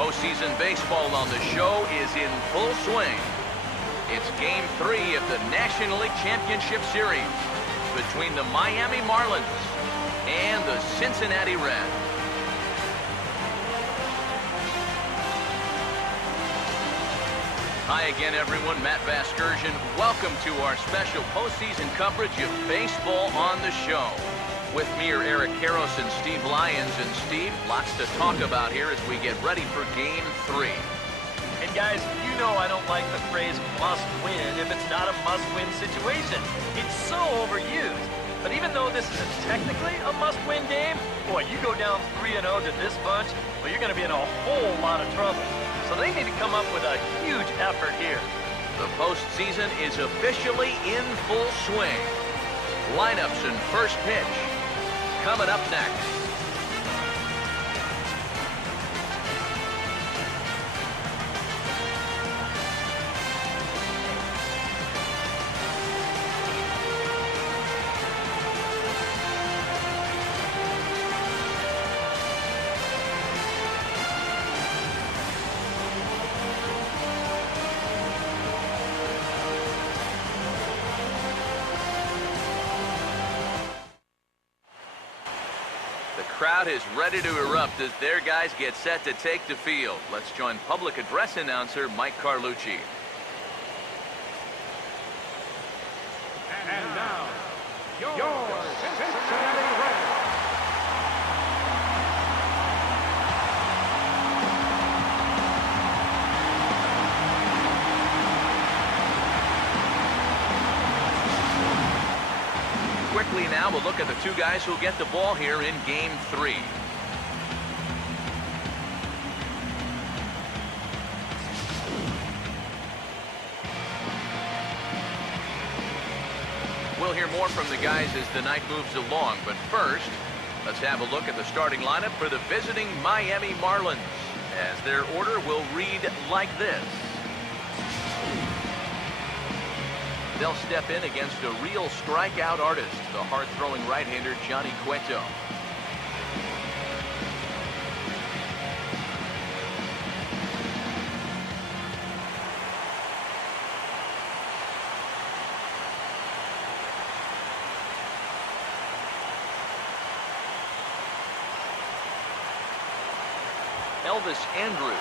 Postseason baseball on the show is in full swing. It's Game 3 of the National League Championship Series between the Miami Marlins and the Cincinnati Reds. Hi again, everyone. Matt Vasgersian. Welcome to our special postseason coverage of baseball on the show. With me are Eric Karros and Steve Lyons. And Steve, lots to talk about here as we get ready for Game 3. And guys, you know I don't like the phrase must win if it's not a must-win situation. It's so overused. But even though this isn't technically a must-win game, boy, you go down 3-0 to this bunch, well, you're going to be in a whole lot of trouble. So they need to come up with a huge effort here. The postseason is officially in full swing. Lineups and first pitch coming up next. The crowd is ready to erupt as their guys get set to take the field. Let's join public address announcer Mike Carlucci. And now, your Cincinnati Reds. Quickly now, we'll look at the two guys who'll get the ball here in Game 3. We'll hear more from the guys as the night moves along, but first, let's have a look at the starting lineup for the visiting Miami Marlins, as their order will read like this. They'll step in against a real strikeout artist, the hard-throwing right-hander Johnny Cueto. Elvis Andrus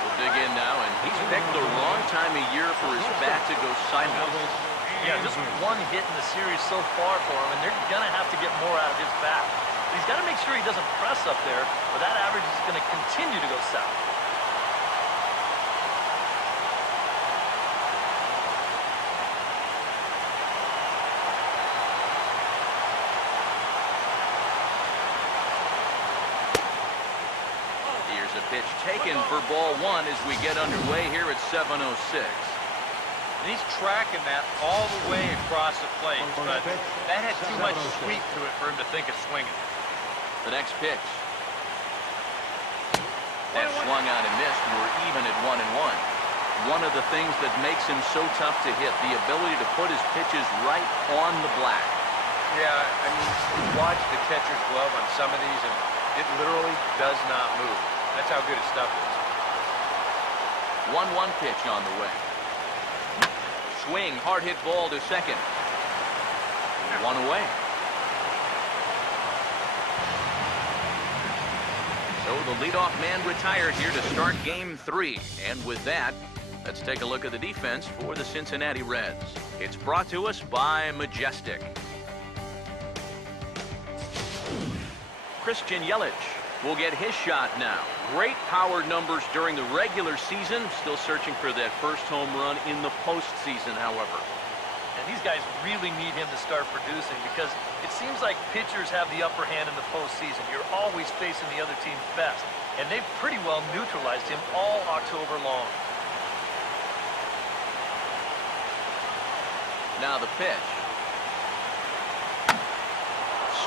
will dig in now, and he's picked the wrong time of year for his bat to go sideways. Yeah, just one hit in the series so far for him, and they're going to have to get more out of his bat. But he's got to make sure he doesn't press up there, or that average is going to continue to go south. Here's a pitch taken for ball one as we get underway here at 7:06. And he's tracking that all the way across the plate, but that had too much sweep to it for him to think of swinging. The next pitch. That swung out and missed, and we're even at 1-1. One of the things that makes him so tough to hit, the ability to put his pitches right on the black. Yeah, I mean, you watch the catcher's glove on some of these, and it literally does not move. That's how good his stuff is. 1-1 pitch on the way. Swing, hard hit ball to second. One away. So the leadoff man retired here to start Game 3. And with that, let's take a look at the defense for the Cincinnati Reds. It's brought to us by Majestic. Christian Yelich will get his shot now. Great power numbers during the regular season. Still searching for that first home run in the postseason, however. And these guys really need him to start producing because it seems like pitchers have the upper hand in the postseason. You're always facing the other team's best. And they've pretty well neutralized him all October long. Now the pitch.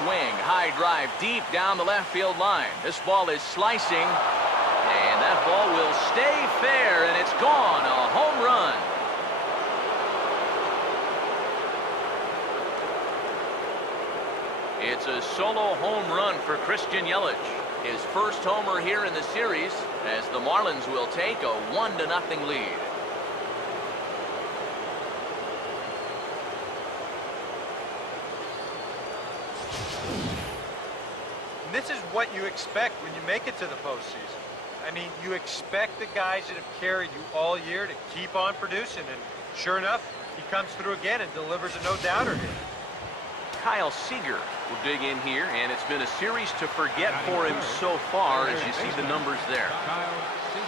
Swing, high drive, deep down the left field line. This ball is slicing, and that ball will stay fair, and it's gone. A home run. It's a solo home run for Christian Yelich. his first homer here in the series, as the Marlins will take a 1-0 lead. And this is what you expect when you make it to the postseason. I mean, you expect the guys that have carried you all year to keep on producing, and sure enough, he comes through again and delivers a no-doubter here. Kyle Seager will dig in here, and it's been a series to forget for him so far, as you see the numbers there.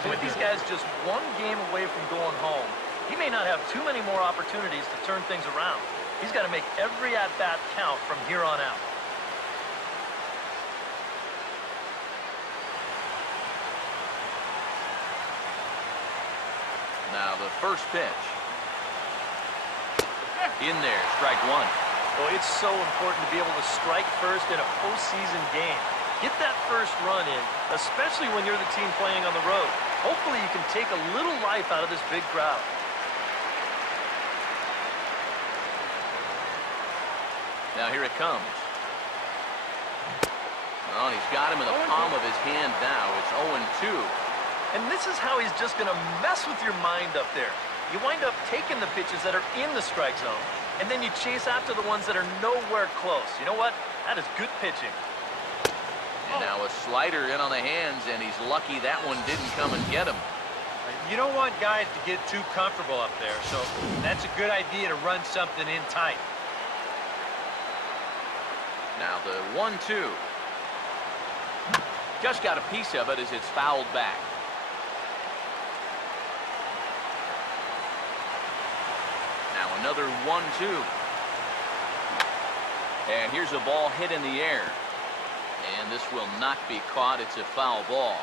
With these guys just one game away from going home, he may not have too many more opportunities to turn things around. He's got to make every at-bat count from here on out. Now the first pitch. In there, strike one. Oh, it's so important to be able to strike first in a postseason game. Get that first run in, especially when you're the team playing on the road. Hopefully you can take a little life out of this big crowd. Now here it comes. Oh, he's got him in the palm of his hand now. It's 0-2. And this is how he's just going to mess with your mind up there. You wind up taking the pitches that are in the strike zone, and then you chase after the ones that are nowhere close. You know what? That is good pitching. And now a slider in on the hands, and he's lucky that one didn't come and get him. You don't want guys to get too comfortable up there, so that's a good idea to run something in tight. Now the 1-2. Just got a piece of it as it's fouled back. Now another 1-2. And here's a ball hit in the air. And this will not be caught. It's a foul ball.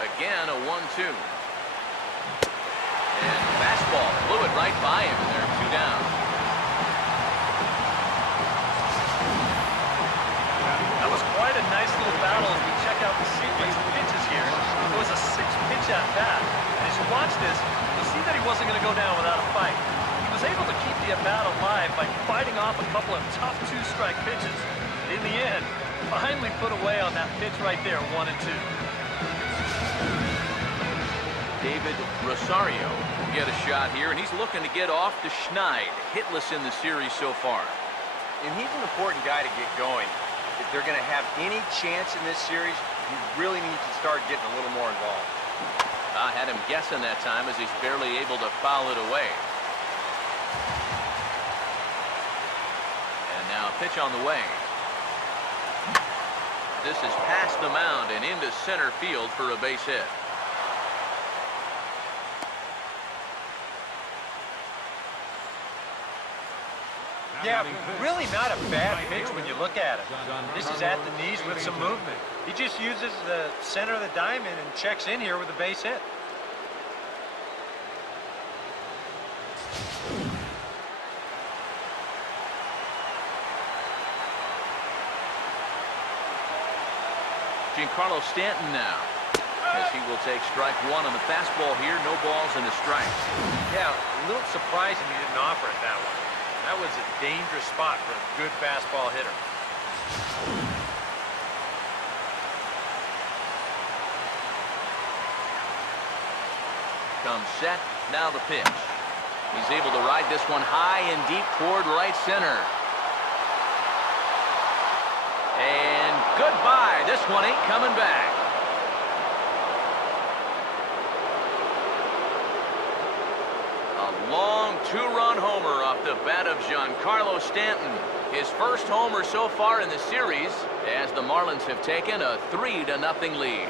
Again, a 1-2. And fastball blew it right by him, and they're 2 down. That was quite a nice little battle as we check out the sequence of pitches here. It was a 6-pitch at bat. And as you watch this, you'll see that he wasn't going to go down without a fight. He was able to keep the at-bat alive by fighting off a couple of tough 2-strike pitches. In the end, finally put away on that pitch right there, 1-2. David Rosario will get a shot here, and he's looking to get off to Schneid, hitless in the series so far. And he's an important guy to get going. If they're going to have any chance in this series, you really need to start getting a little more involved. I had him guessing that time as he's barely able to foul it away. And now a pitch on the way. This is past the mound and into center field for a base hit. Yeah, really not a bad pitch when you look at it. This is at the knees with some movement. He just uses the center of the diamond and checks in here with a base hit. Giancarlo Stanton now, as he will take strike one on the fastball here. No balls and a strike. Yeah, a little surprising he didn't offer it that one. That was a dangerous spot for a good fastball hitter. Comes set, now the pitch. He's able to ride this one high and deep toward right center. And goodbye. This one ain't coming back. A long 2-run homer off the bat of Giancarlo Stanton. His first homer so far in the series, as the Marlins have taken a 3-0 lead.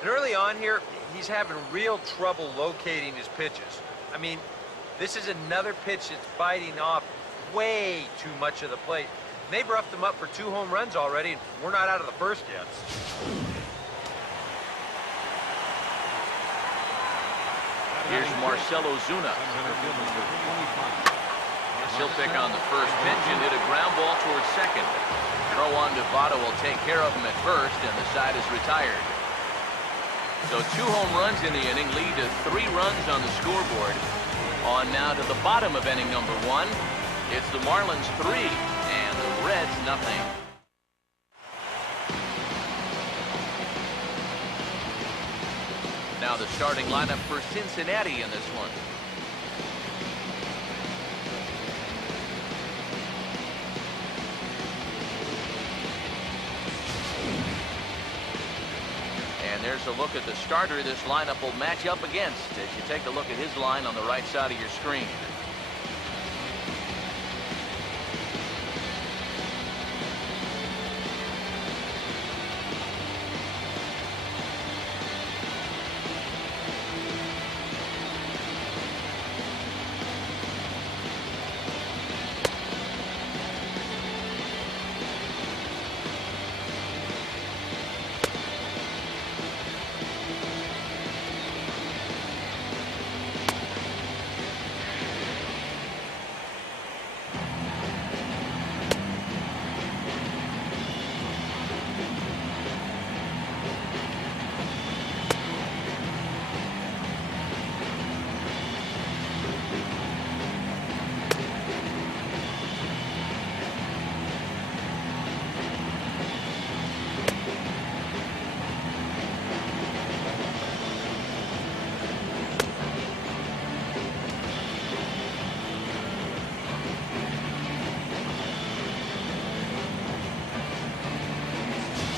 And early on here, he's having real trouble locating his pitches. I mean, this is another pitch that's biting off way too much of the plate. And they've roughed him up for 2 home runs already, and we're not out of the first yet. Here's Marcell Ozuna. As he'll pick on the first pitch and hit a ground ball towards second. Throw on to Votto will take care of him at first, and the side is retired. So 2 home runs in the inning lead to 3 runs on the scoreboard. On now to the bottom of inning number 1. It's the Marlins 3 and the Reds nothing. Now the starting lineup for Cincinnati in this one. And there's a look at the starter this lineup will match up against as you take a look at his line on the right side of your screen.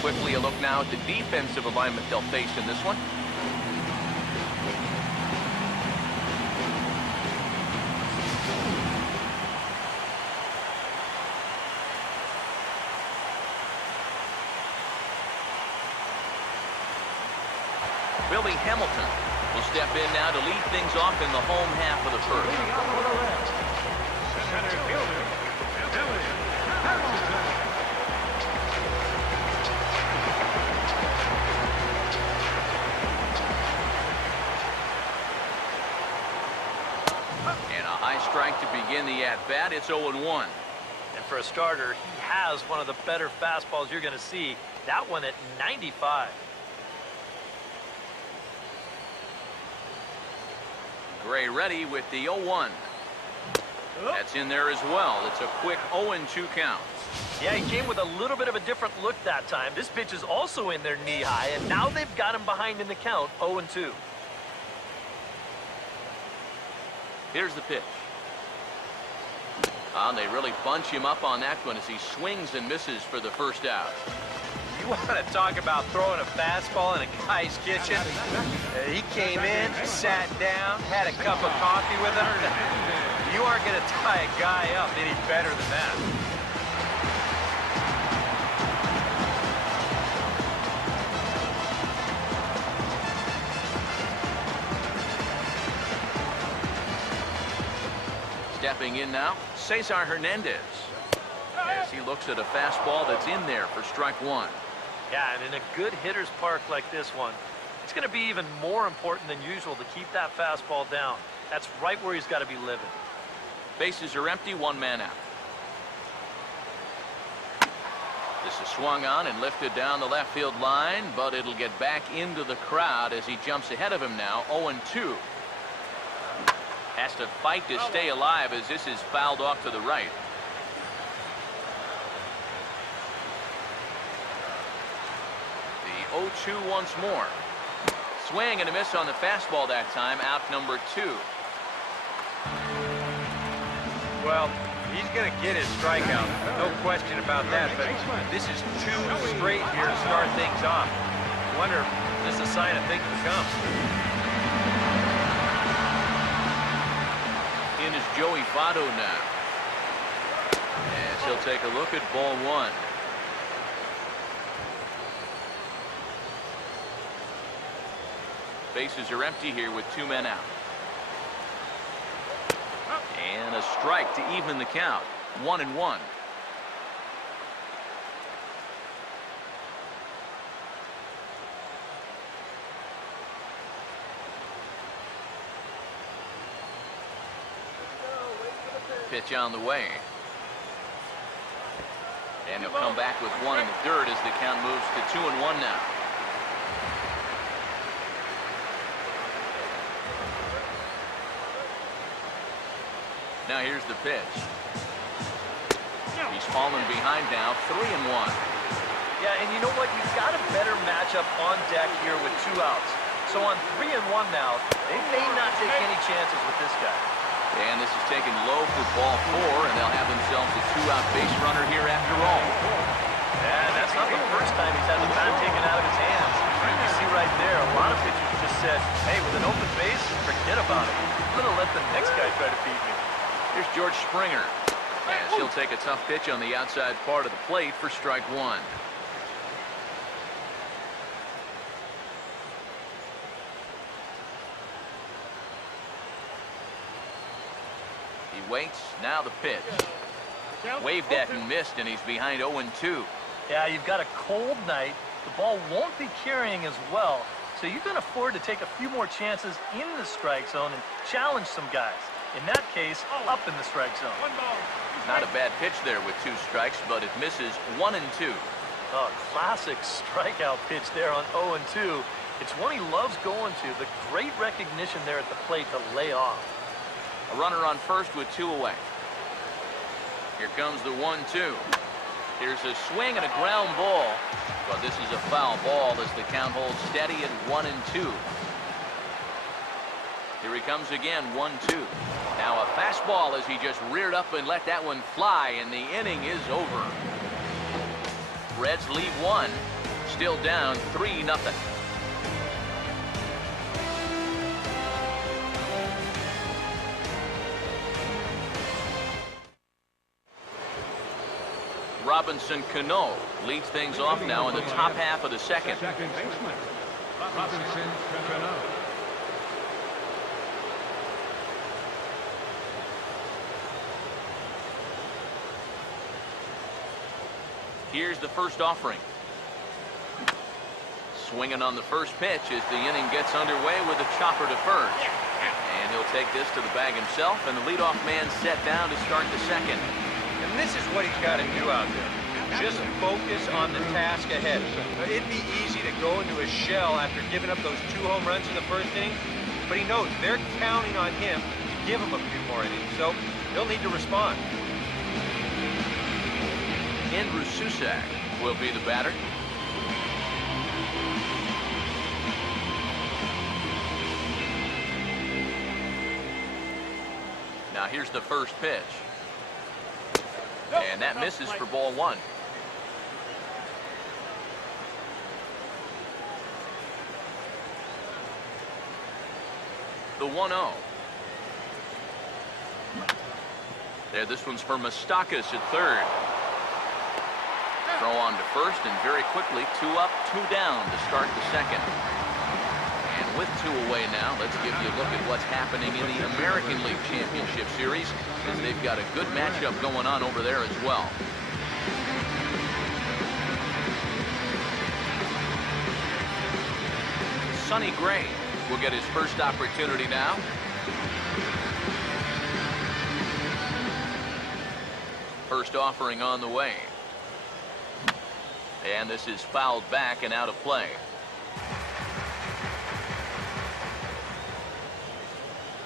Quickly a look now at the defensive alignment they'll face in this one. Billy Hamilton will step in now to lead things off in the home half of the first. Leading off for the Reds, center fielder, Billy Hamilton. And a high strike to begin the at-bat. It's 0-1. And for a starter, he has one of the better fastballs you're going to see. That one at 95. Gray ready with the 0-1. That's in there as well. It's a quick 0-2 count. Yeah, he came with a little bit of a different look that time. This pitch is also in there knee-high, and now they've got him behind in the count, 0-2. Here's the pitch. They really bunch him up on that one as he swings and misses for the first out. You want to talk about throwing a fastball in a guy's kitchen? He came in, sat down, had a cup of coffee with him. You aren't going to tie a guy up any better than that. Stepping in now, Cesar Hernandez. As he looks at a fastball that's in there for strike 1. Yeah, and in a good hitter's park like this one, it's going to be even more important than usual to keep that fastball down. That's right where he's got to be living. Bases are empty, 1 man out. This is swung on and lifted down the left field line, but it'll get back into the crowd as he jumps ahead of him now, 0-2. Has to fight to stay alive as this is fouled off to the right. The 0-2 once more. Swing and a miss on the fastball that time, out number 2. Well, he's going to get his strikeout, no question about that, but this is 2 straight here to start things off. I wonder if this is a sign of things to come. In is Joey Votto now. As he'll take a look at ball 1. Bases are empty here with 2 men out. And a strike to even the count. 1-1. Pitch on the way. And he'll come back with one in the dirt as the count moves to 2-1 now. Now here's the pitch. He's fallen behind now, 3-1. Yeah, and you know what? You've got a better matchup on deck here with 2 outs. So on 3-1 now, they may not take any chances with this guy. And this is taken low for ball 4, and they'll have themselves a 2-out base runner here after all. Yeah, that's not the first time he's had the bat taken out of his hands. You see right there, a lot of pitchers just said, hey, with an open base, forget about it. I'm going to let the next guy try to beat me. Here's George Springer. As he'll take a tough pitch on the outside part of the plate for strike 1. He waits. Now the pitch. Waved at and missed, and he's behind 0-2. Yeah, you've got a cold night. The ball won't be carrying as well, so you can afford to take a few more chances in the strike zone and challenge some guys. In that case, up in the strike zone. Not a bad pitch there with 2 strikes, but it misses 1-2. Oh, classic strikeout pitch there on 0-2. It's one he loves going to. The great recognition there at the plate to lay off. A runner on first with 2 away. Here comes the 1-2. Here's a swing and a ground ball, but this is a foul ball as the count holds steady at 1-2. Here he comes again, 1-2. Now a fastball as he just reared up and let that one fly, and the inning is over. Reds lead 1, still down 3-0. Robinson Cano leads things off now in the top half of the second. Second baseman, Robinson Cano. Here's the first offering. Swinging on the first pitch as the inning gets underway with a chopper to first. And he'll take this to the bag himself, and the leadoff man set down to start the second. And this is what he's got to do out there. Just focus on the task ahead. It'd be easy to go into a shell after giving up those 2 home runs in the first inning, but he knows they're counting on him to give him a few more innings, so he'll need to respond. Andrew Susak will be the batter. Now here's the first pitch. And that misses for ball 1. The 1-0. There, this one's for Moustakas at third. Throw on to first, and very quickly 2 up, 2 down to start the second. And with 2 away now, let's give you a look at what's happening in the American League Championship Series, as they've got a good matchup going on over there as well. Sonny Gray will get his first opportunity now. First offering on the way. And this is fouled back and out of play.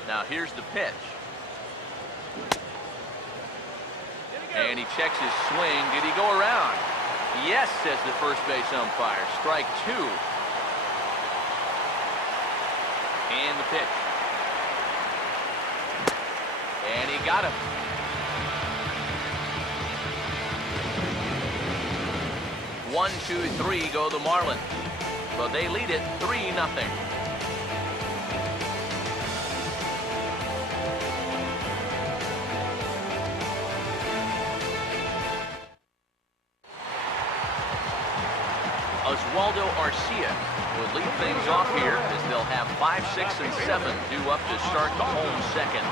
Now here's the pitch. And he checks his swing. Did he go around? Yes, says the first base umpire. Strike 2. And the pitch. And he got him. 1, 2, 3 go the Marlins. But they lead it 3-0. Oswaldo Arcia will lead things off here as they'll have 5, 6, and 7 due up to start the home second.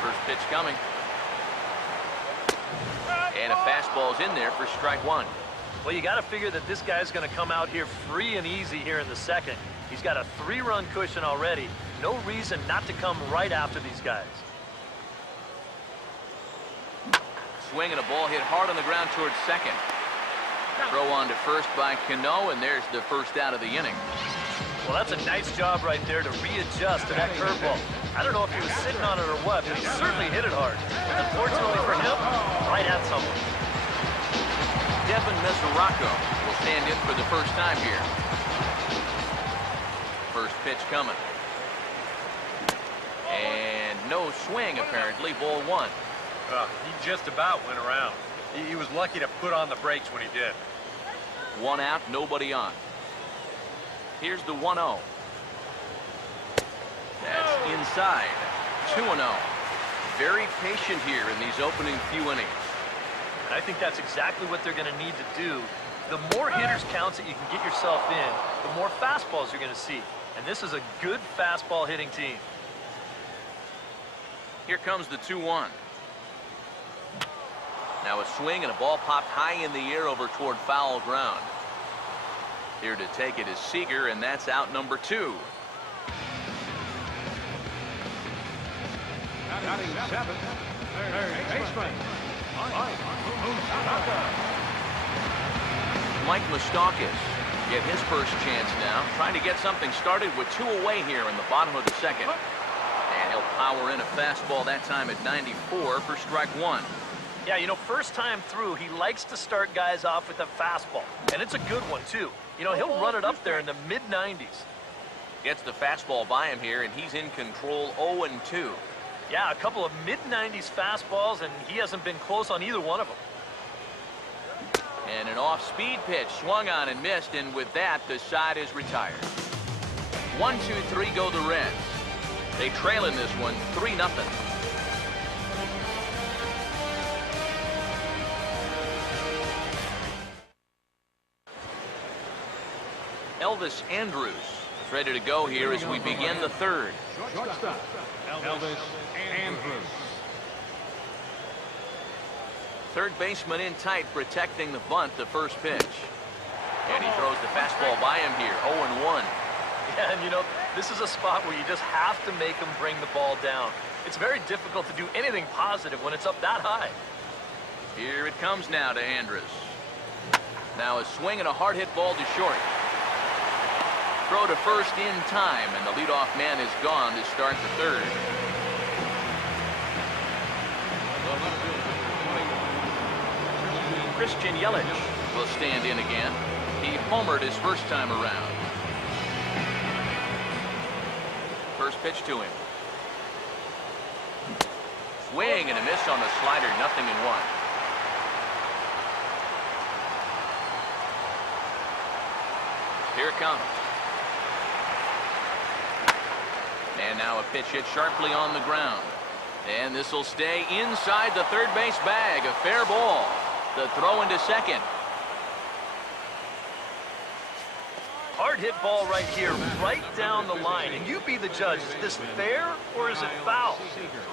First pitch coming. And a fastball's in there for strike 1. Well, you got to figure that this guy's going to come out here free and easy here in the second. He's got a 3-run cushion already. No reason not to come right after these guys. Swing and a ball hit hard on the ground towards second. Throw on to first by Cano, and there's the first out of the inning. Well, that's a nice job right there to readjust to that curveball. I don't know if he was sitting on it or what, but he certainly hit it hard. Unfortunately for him, right at someone. Devin Mesoraco will stand in for the first time here. First pitch coming. And no swing, apparently. Ball 1. He just about went around. He was lucky to put on the brakes when he did. 1 out, nobody on. Here's the 1-0. That's inside. 2-0. Very patient here in these opening few innings. And I think that's exactly what they're going to need to do. The more hitters counts that you can get yourself in, the more fastballs you're going to see. And this is a good fastball hitting team. Here comes the 2-1. Now a swing and a ball popped high in the air over toward foul ground. Here to take it is Seager, and that's out number 2. Batting 7th, third baseman, Mike Moustakas get his first chance now, trying to get something started with 2 away here in the bottom of the second. And he'll power in a fastball that time at 94 for strike 1. Yeah, you know, first time through, he likes to start guys off with a fastball. And it's a good one, too. You know, he'll run it up there in the mid-90s. Gets the fastball by him here, and he's in control 0-2. Yeah, a couple of mid-90s fastballs, and he hasn't been close on either one of them. And an off-speed pitch swung on and missed, and with that, the side is retired. 1-2-3 go the Reds. They trail in this one 3-0. Elvis Andrus is ready to go here as we begin the third. shortstop, Elvis Andrus. Third baseman in tight, protecting the bunt, the first pitch. And he throws the fastball by him here, 0-1. Yeah, and you know, this is a spot where you just have to make him bring the ball down. It's very difficult to do anything positive when it's up that high. Here it comes now to Andrus. Now a swing and a hard hit ball to short. Throw to first in time, and the leadoff man is gone to start the third. Christian Yelich will stand in again. He homered his first time around. First pitch to him. Swing and a miss on the slider, 0-1. Here it comes. And now a pitch hit sharply on the ground. And this will stay inside the third base bag. A fair ball. The throw into second. Hard hit ball right here, right down the line. And you be the judge. Is this fair or is it foul?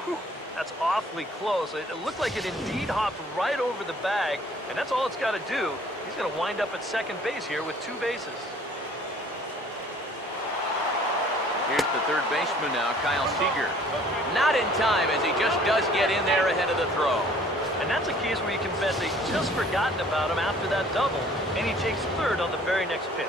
Whew, that's awfully close. It looked like it indeed hopped right over the bag. And that's all it's got to do. He's going to wind up at second base here with 2 bases. Here's the third baseman now, Kyle Seager. Not in time, as he just does get in there ahead of the throw. And that's a case where you can bet they just forgotten about him after that double, and he takes third on the very next pitch.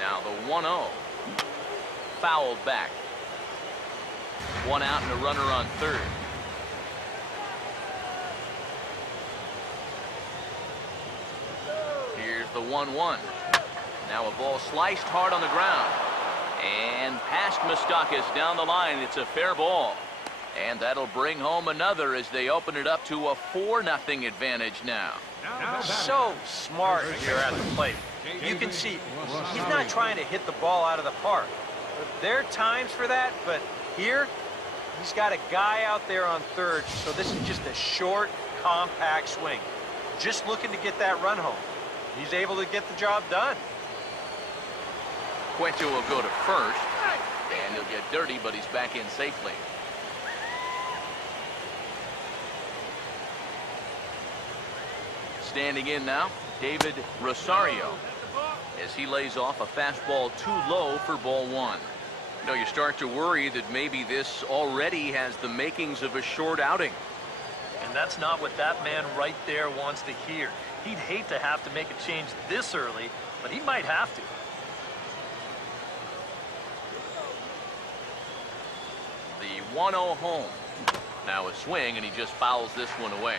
Now the 1-0. Fouled back. 1 out and a runner on third. Here's the 1-1. Now a ball sliced hard on the ground. And past Moustakas down the line. It's a fair ball. And that'll bring home another as they open it up to a 4-0 advantage now. So smart here at the plate. You can see he's not trying to hit the ball out of the park. There are times for that, but here he's got a guy out there on third, so this is just a short, compact swing. Just looking to get that run home. he's able to get the job done. Cueto will go to first, and he'll get dirty, but he's back in safely. Standing in now, David Rosario, as he lays off a fastball too low for ball one. You know, you start to worry that maybe this already has the makings of a short outing. And that's not what that man right there wants to hear. He'd hate to have to make a change this early, but he might have to. The 1-0 home. Now a swing, and he just fouls this one away.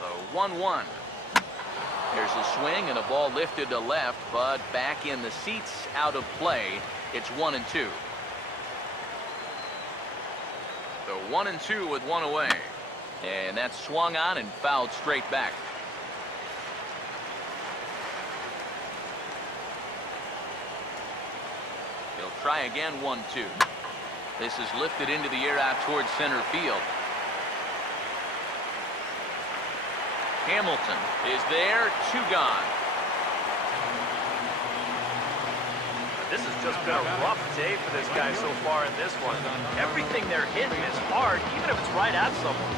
The 1-1. There's a swing and a ball lifted to left, but back in the seats, out of play. It's 1-2. So 1-2 with one away. And that's swung on and fouled straight back. He'll try again, 1-2. This is lifted into the air out towards center field. Hamilton is there, 2 gone. This has just been a rough day for this guy so far in this one. Everything they're hitting is hard, even if it's right at someone.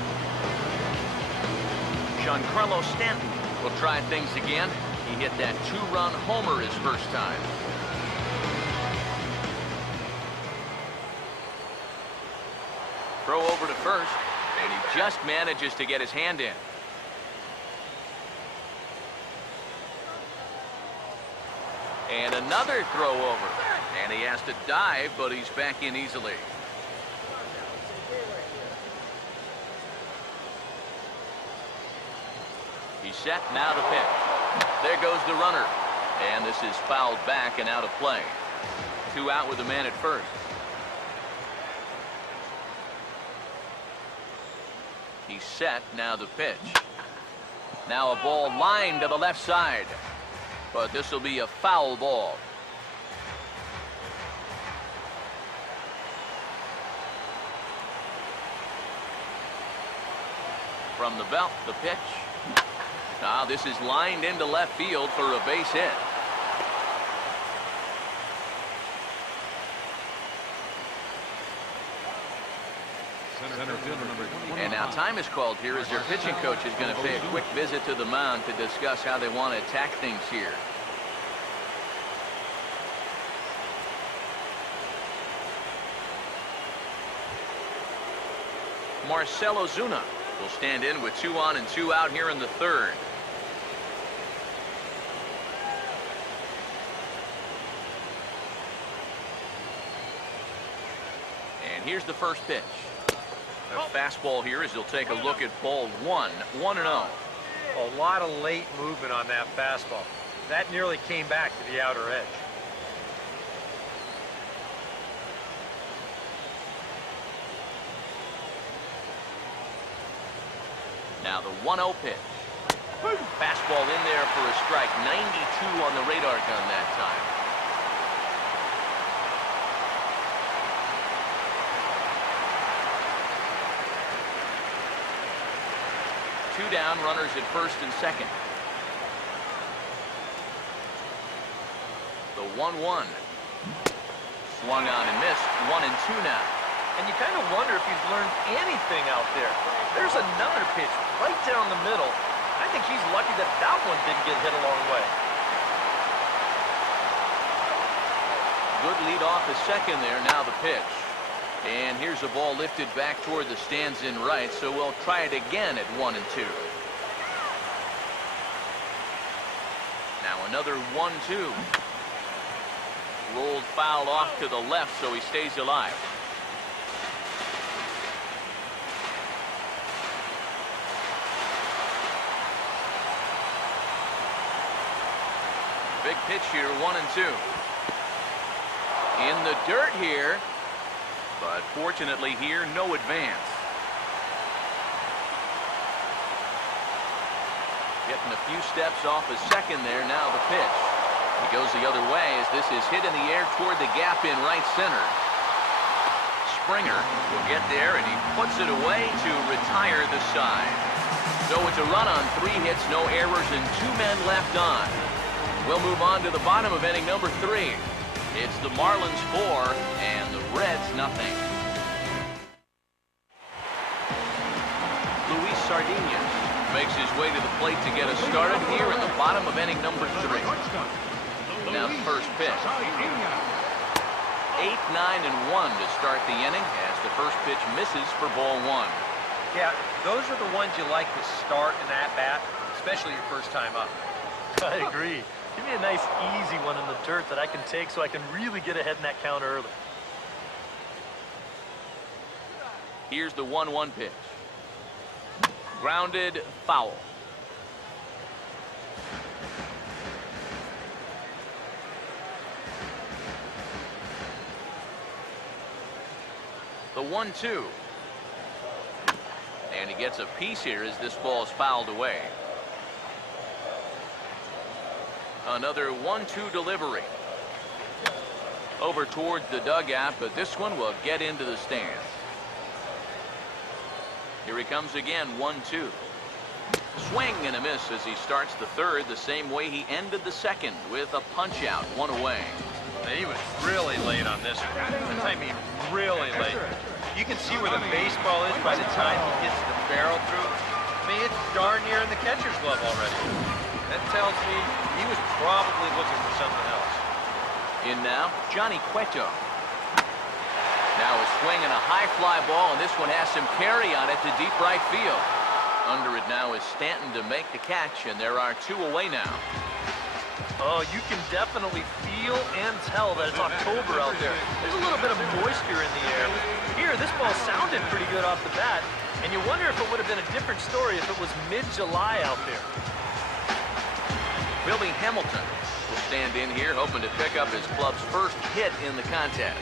Giancarlo Stanton will try things again. He hit that 2-run homer his first time. Throw over to first, and he just manages to get his hand in. And another throw over. And he has to dive, but he's back in easily. He's set, now the pitch. There goes the runner. And this is fouled back and out of play. 2 out with a man at first. He's set, now the pitch. Now a ball lined to the left side. But this will be a foul ball. From the belt, the pitch. Now this is lined into left field for a base hit. Center fielder number 21. And now time is called here as their pitching coach is going to pay a quick visit to the mound to discuss how they want to attack things here. Marcell Ozuna will stand in with 2 on and 2 out here in the third. And here's the first pitch. A fastball here as he'll take a look at ball 1, 1-0. A lot of late movement on that fastball. That nearly came back to the outer edge. Now the 1-0 pitch. Fastball in there for a strike. 92 on the radar gun that time. Two down, runners at first and second. The 1-1. Swung on and missed. 1-2 now. And you kind of wonder if he's learned anything out there. There's another pitch right down the middle. I think he's lucky that that one didn't get hit a long way. Good lead off the second there. Now the pitch. And here's a ball lifted back toward the stands in right, so we'll try it again at 1-2. Now another 1-2. Rolled foul off to the left, so he stays alive. Big pitch here, 1-2. In the dirt here, but fortunately here, no advance. Getting a few steps off a second there, now the pitch. He goes the other way as this is hit in the air toward the gap in right center. Springer will get there, and he puts it away to retire the side. So it's a run on 3 hits, no errors, and 2 men left on. We'll move on to the bottom of inning number 3. It's the Marlins 4 and the Reds nothing. Luis Sardinas makes his way to the plate to get us started here in the bottom of inning number 3. Now the first pitch. 8, 9, and 1 to start the inning as the first pitch misses for ball 1. Yeah, those are the ones you like to start in that bat, especially your first time up. I agree. Give me a nice, easy one in the dirt that I can take so I can really get ahead in that count early. Here's the 1-1 pitch. Grounded, foul. The 1-2. And he gets a piece here as this ball is fouled away. Another 1-2 delivery. Over towards the dugout, but this one will get into the stands. Here he comes again, 1-2. Swing and a miss as he starts the third the same way he ended the second with a punch out, 1 away. He was really late on this one. I mean, really late. You can see where the baseball is by the time he gets the barrel through. I mean, it's darn near in the catcher's glove already. That tells me he was probably looking for something else. In now, Johnny Cueto. Now a swing and a high fly ball, and this one has some carry on it to deep right field. Under it now is Stanton to make the catch, and there are 2 away now. Oh, you can definitely feel and tell that it's October out there. There's a little bit of moisture in the air. Here, this ball sounded pretty good off the bat, and you wonder if it would have been a different story if it was mid-July out there. Billy Hamilton will stand in here hoping to pick up his club's first hit in the contest.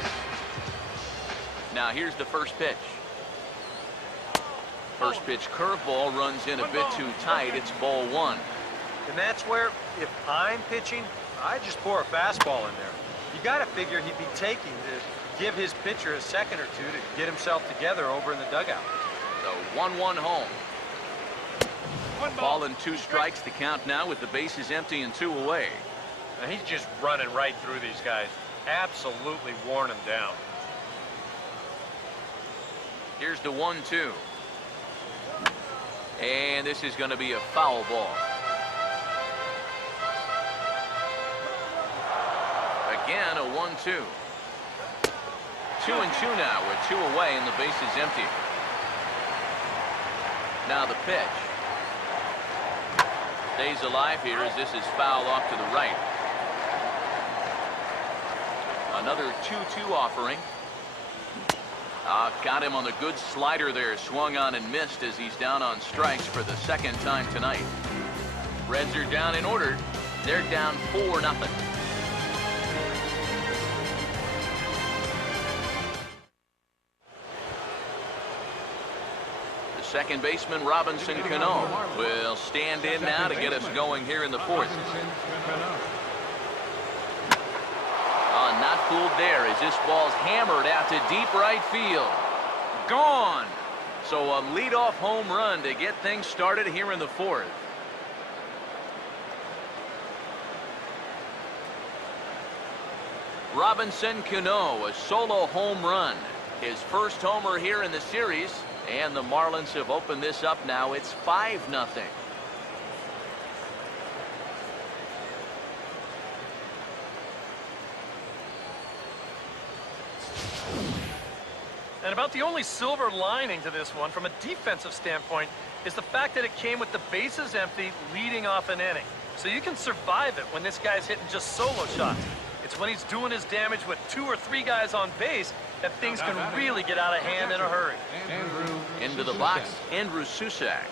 Now here's the first pitch. First pitch curveball runs in a bit too tight. It's ball 1. And that's where, if I'm pitching, I just pour a fastball in there. You got to figure he'd be taking to give his pitcher a second or 2 to get himself together over in the dugout. So 1-1 home. Ball and 2 strikes to count now with the bases empty and 2 away. Now he's just running right through these guys. Absolutely worn them down. Here's the 1-2. And this is going to be a foul ball. Again, a 1-2. 2 and 2 now with 2 away and the base is empty. Now the pitch. Stays alive here as this is fouled off to the right. Another 2-2 offering. Got him on the good slider there. Swung on and missed as he's down on strikes for the second time tonight. Reds are down in order. They're down 4-0. Second baseman Robinson Cano will stand in now to get us going here in the 4th. Not fooled there as this ball's hammered out to deep right field. Gone. So a leadoff home run to get things started here in the 4th. Robinson Cano, a solo home run. His first homer here in the series. And the Marlins have opened this up now. It's 5-0. And about the only silver lining to this one from a defensive standpoint is the fact that it came with the bases empty leading off an inning. So you can survive it when this guy's hitting just solo shots. It's when he's doing his damage with 2 or 3 guys on base that things can really get out of hand in a hurry. Into the box, Andrew Susak.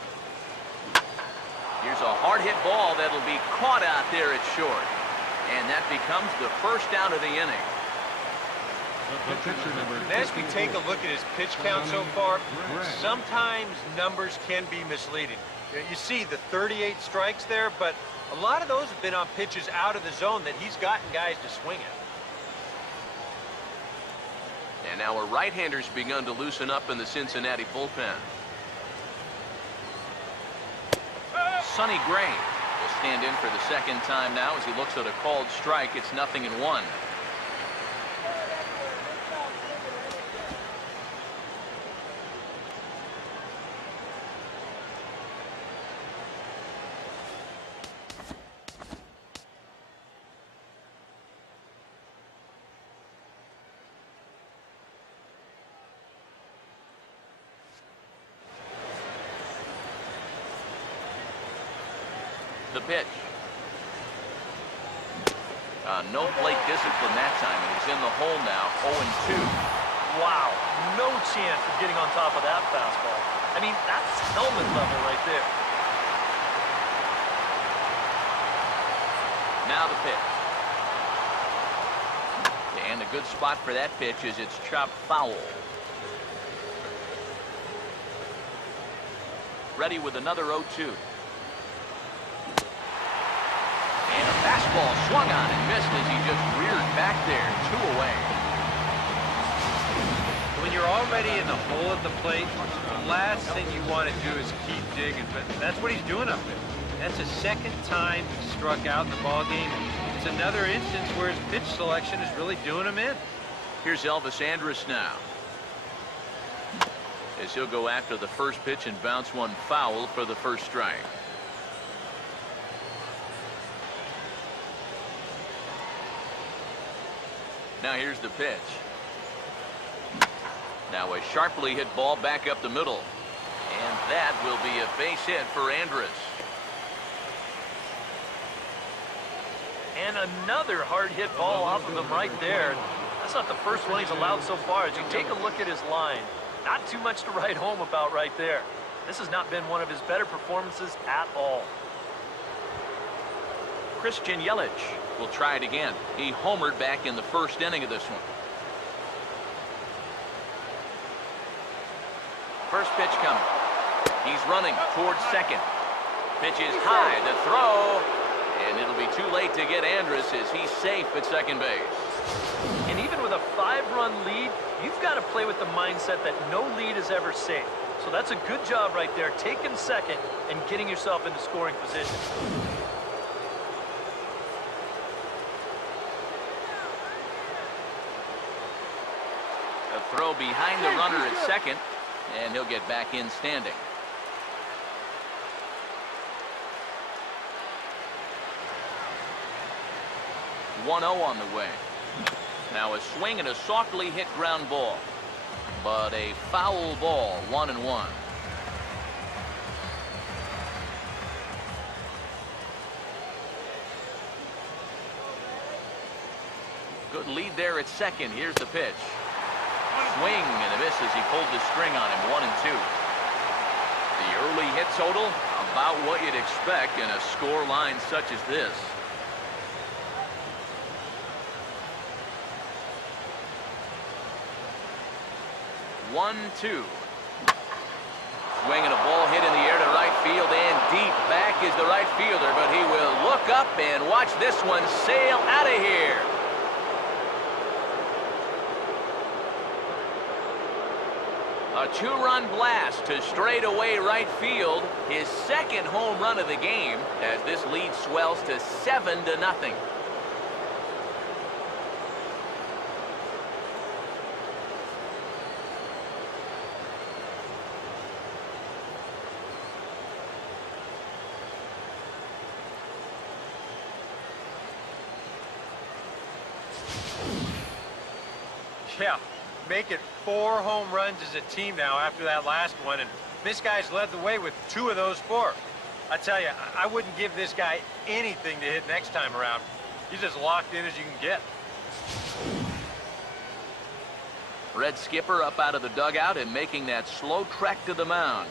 Here's a hard hit ball that'll be caught out there at short. And that becomes the first out of the inning. And as we take a look at his pitch count so far, sometimes numbers can be misleading. You see the 38 strikes there, but a lot of those have been on pitches out of the zone that he's gotten guys to swing at. And now a right-hander's begun to loosen up in the Cincinnati bullpen. Sonny Gray will stand in for the second time now as he looks at a called strike. It's 0-1. The pitch. No plate discipline that time, and he's in the hole now, 0-2. Wow, no chance of getting on top of that fastball. I mean, that's helmet level right there. Now the pitch. And a good spot for that pitch is it's chopped foul. Ready with another 0-2. And a fastball swung on and missed as he just reared back there. 2 away. When you're already in the hole at the plate, the last thing you want to do is keep digging, but that's what he's doing up there. That's the second time he struck out in the ball game. It's another instance where his pitch selection is really doing him in. Here's Elvis Andrus now, as he'll go after the first pitch and bounce one foul for the first strike. Now here's the pitch. Now a sharply hit ball back up the middle. And that will be a base hit for Andrus. And another hard hit ball off of him right there. That's not the first one he's allowed so far. As you take a look at his line, not too much to write home about right there. This has not been one of his better performances at all. Christian Yelich will try it again. He homered back in the first inning of this one. First pitch coming. He's running towards second. Pitch is high, the throw, and it'll be too late to get Andrus as he's safe at second base. And even with a 5-run lead, you've got to play with the mindset that no lead is ever safe. So that's a good job right there, taking second and getting yourself into scoring position. A throw behind the runner at second, and he'll get back in standing. One 0 on the way. Now a swing and a softly hit ground ball, but a foul ball. 1-1. Good lead there at second. Here's the pitch. Swing and a miss as he pulled the string on him. 1-2. The early hit total, about what you'd expect in a score line such as this. One, two. Swing and a ball hit in the air to right field, and deep back is the right fielder, but he will look up and watch this one sail out of here. A 2-run blast to straightaway right field, his second home run of the game, as this lead swells to 7-0. Yeah, make it 4 home runs as a team now after that last one, and this guy's led the way with 2 of those 4. I tell you, I wouldn't give this guy anything to hit next time around. He's as locked in as you can get. Red Skipper up out of the dugout and making that slow trek to the mound.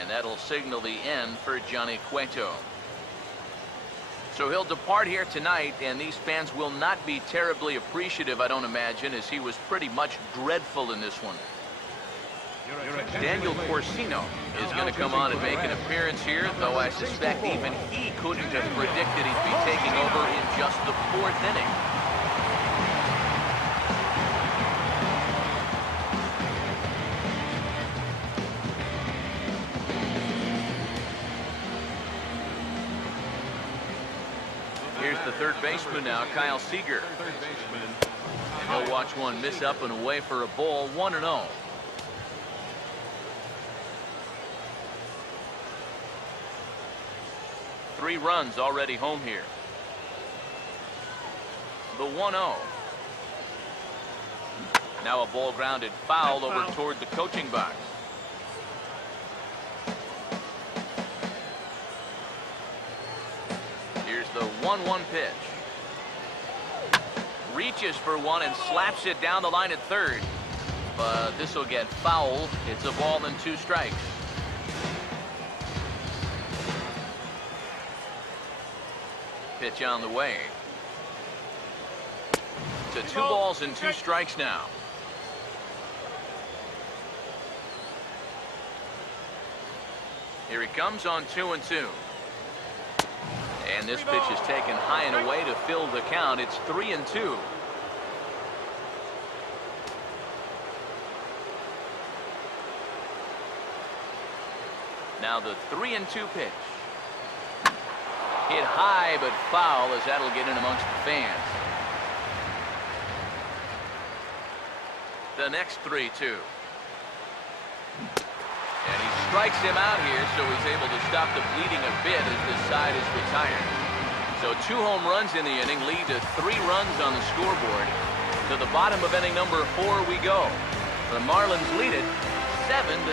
And that'll signal the end for Johnny Cueto. So he'll depart here tonight, and these fans will not be terribly appreciative, I don't imagine, as he was pretty much dreadful in this one. Daniel Corsino is going to come on and make an appearance here, though I suspect even he couldn't have predicted he'd be taking over in just the 4th inning. Here's the third baseman now, Kyle Seager. And he'll watch one miss up and away for a ball, 1-0. Three runs already home here. The 1-0. Now a ball grounded foul over toward the coaching box. Here's the 1-1 pitch. Reaches for one and slaps it down the line at third. But this will get fouled. It's a ball and 2 strikes. Pitch on the way. To 2 balls and 2 strikes now. Here he comes on 2-2. And this pitch is taken high and away to fill the count. It's 3-2. Now the 3-2 pitch. Hit high but foul, as that'll get in amongst the fans. The next 3-2. And he strikes him out here, so he's able to stop the bleeding a bit as this side is retired. So 2 home runs in the inning lead to 3 runs on the scoreboard. To the bottom of inning number 4 we go. The Marlins lead it 7-0.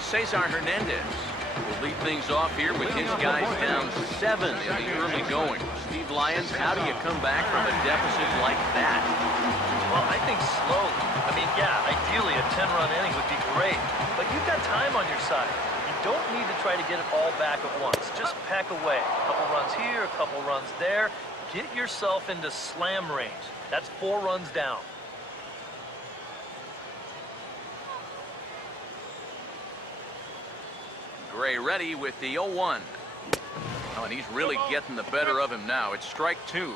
Cesar Hernandez will lead things off here with his guys down 7 in the early going. Steve Lyons, how do you come back from a deficit like that? Well, I think slowly. I mean, yeah, ideally a 10-run inning would be great, but you've got time on your side. You don't need to try to get it all back at once. Just pack away. A couple runs here, a couple runs there. Get yourself into slam range. That's 4 runs down. Gray ready with the 0-1. Oh, and he's really getting the better of him now. It's strike 2.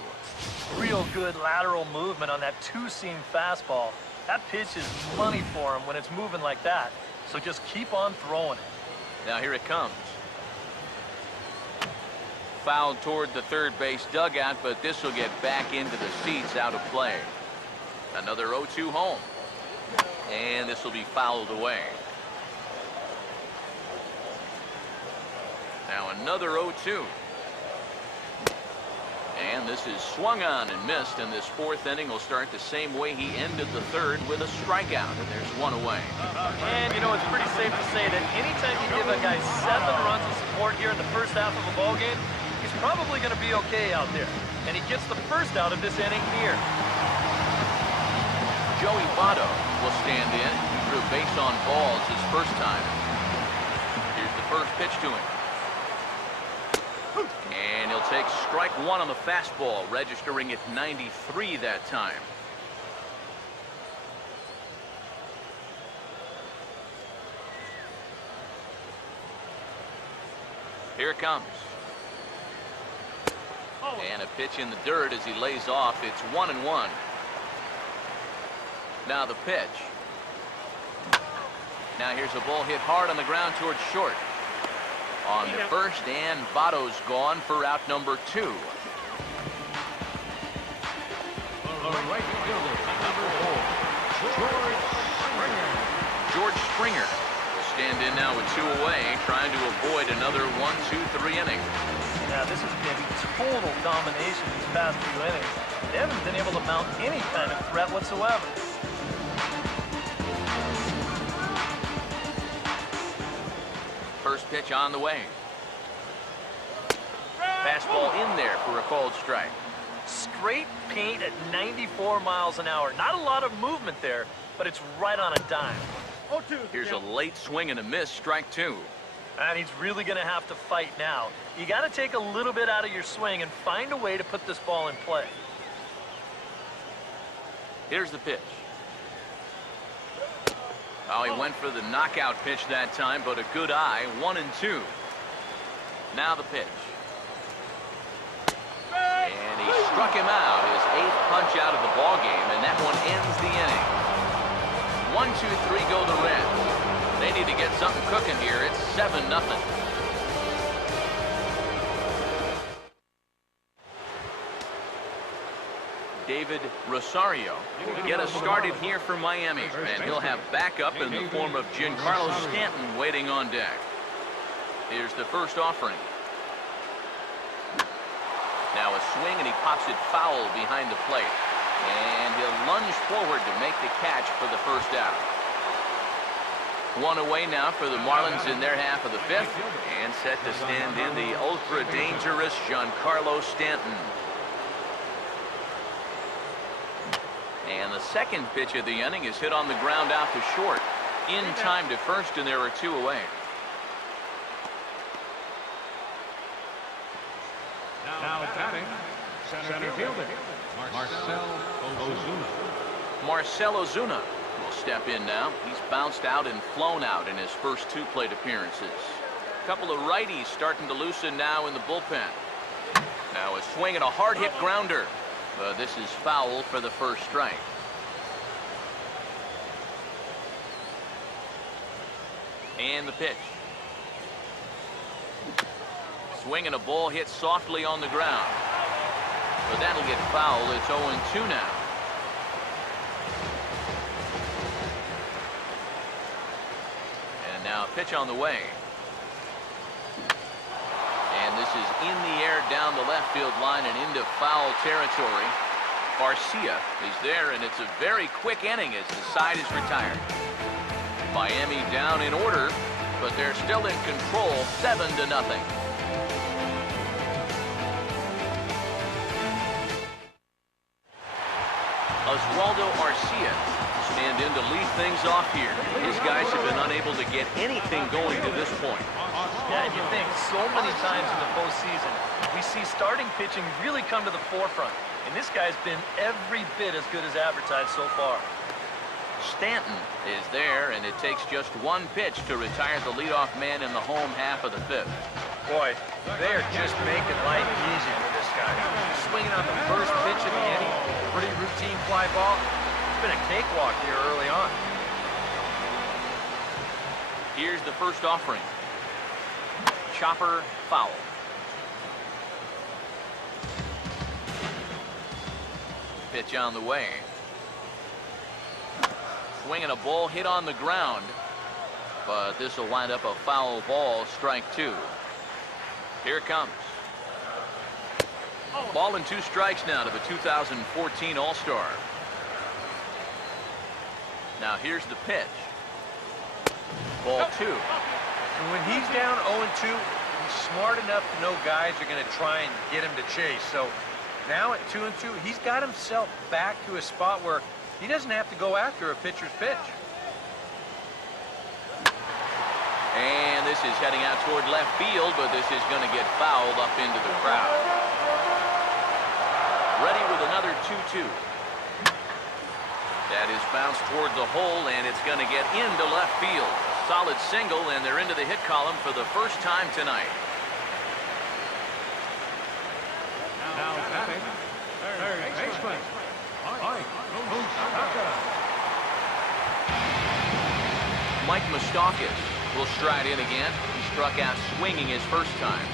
Real good lateral movement on that 2-seam fastball. That pitch is money for him when it's moving like that. So just keep on throwing it. Now here it comes. Fouled toward the third base dugout, but this will get back into the seats, out of play. Another 0-2 home. And this will be fouled away. Now another 0-2. And this is swung on and missed, and this 4th inning will start the same way he ended the 3rd, with a strikeout, and there's 1 away. And, you know, it's pretty safe to say that anytime you give a guy 7 runs of support here in the first half of a ball game, he's probably going to be okay out there. And he gets the first out of this inning here. Joey Votto will stand in. He drew base on balls his first time. Here's the first pitch to him. And he'll take strike 1 on the fastball, registering at 93 that time. Here it comes. And a pitch in the dirt as he lays off. It's 1-1. Now the pitch. Now here's a ball hit hard on the ground towards short. On the first, and Votto's gone for out number 2. George Springer will stand in now with 2 away, trying to avoid another 1-2-3 inning. Now, this has been total domination these past few innings. They haven't been able to mount any kind of threat whatsoever. First pitch on the way. Fastball in there for a called strike. Straight paint at 94 miles an hour. Not a lot of movement there, but it's right on a dime. Here's a late swing and a miss, strike 2. And he's really going to have to fight now. You got to take a little bit out of your swing and find a way to put this ball in play. Here's the pitch. Oh, he went for the knockout pitch that time, but a good eye, 1-2. Now the pitch. And he struck him out, his 8th punch out of the ball game, and that one ends the inning. 1-2-3 go the Reds. They need to get something cooking here. It's 7-0. David Rosario will get us started here for Miami, and he'll have backup in the form of Giancarlo Stanton waiting on deck. Here's the first offering. Now a swing, and he pops it foul behind the plate. And he'll lunge forward to make the catch for the first out. One away now for the Marlins in their half of the fifth. And set to stand in the ultra-dangerous Giancarlo Stanton. And the second pitch of the inning is hit on the ground out to short. In time to first, and there are two away. Now batting, center fielder, Marcell Ozuna will step in now. He's bounced out and flown out in his first two plate appearances. A couple of righties starting to loosen now in the bullpen. Now a swing and a hard hit grounder. But this is foul for the first strike. And the pitch. Swing and a ball hit softly on the ground. But that'll get fouled. It's 0-2 now. And now a pitch on the way. And this is in the air down the left field line and into foul territory. Garcia is there, and it's a very quick inning as the side is retired. Miami down in order, but they're still in control, 7-0. Oswaldo Arcia stand in to lead things off here. His guys have been unable to get anything going to this point. Yeah, and you think so many times in the postseason, we see starting pitching really come to the forefront. And this guy's been every bit as good as advertised so far. Stanton is there, and it takes just one pitch to retire the leadoff man in the home half of the fifth. Boy, they're just making life easy for this guy. Swinging on the first pitch of the inning, pretty routine fly ball. It's been a cakewalk here early on. Here's the first offering. Chopper foul. Pitch on the way. Swing and a ball hit on the ground, but this will wind up a foul ball, strike two. Here it comes. Ball and two strikes now to the 2014 All-Star. Now here's the pitch. Ball two. And when he's down 0-2, he's smart enough to know guys are going to try and get him to chase. So now at 2-2, he's got himself back to a spot where he doesn't have to go after a pitcher's pitch. And this is heading out toward left field, but this is going to get fouled up into the crowd. Ready with another 2-2. That is bounced toward the hole, and it's going to get into left field. Solid single, and they're into the hit column for the first time tonight. now batting, third baseman, Mike Moustakas will stride in again. He struck out swinging his first time.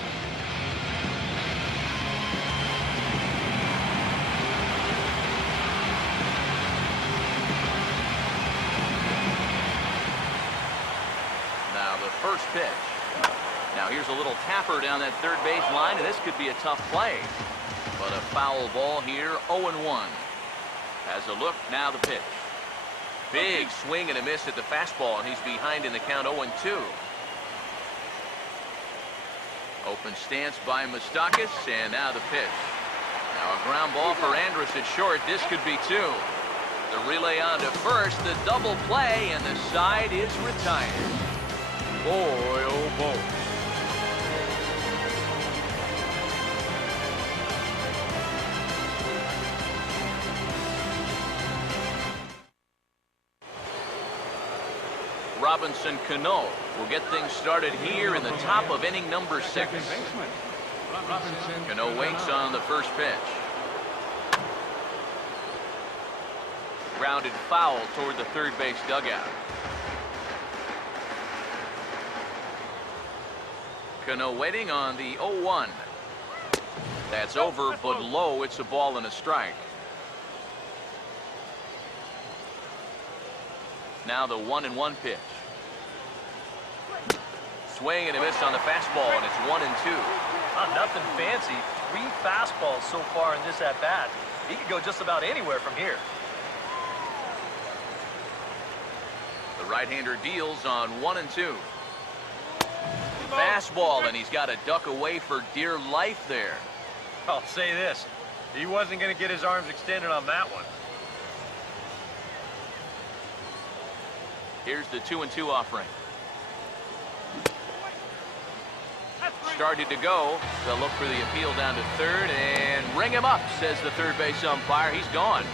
Now the first pitch. Now here's a little tapper down that third base line, and this could be a tough play. But a foul ball here, 0-1. As a look, now the pitch. Big swing and a miss at the fastball, and he's behind in the count, 0-2. Open stance by Moustakas, and now the pitch. Now a ground ball for Andrus at short. This could be two. The relay on to first, the double play, and the side is retired. Boy, oh boy. Robinson Cano will get things started here in the top of inning number 6. Cano waits on the first pitch. Grounded foul toward the third base dugout. Cano waiting on the 0-1. That's over, but low. It's a ball and a strike. Now the 1-1 pitch. Swing and a miss on the fastball, and it's 1-2. Nothing fancy. 3 fastballs so far in this at-bat. He could go just about anywhere from here. The right-hander deals on 1-2. Fastball, and he's got to duck away for dear life there. I'll say this. He wasn't going to get his arms extended on that one. Here's the 2-2 offering. Started to go. They'll look for the appeal down to third and ring him up, says the third base umpire. He's gone.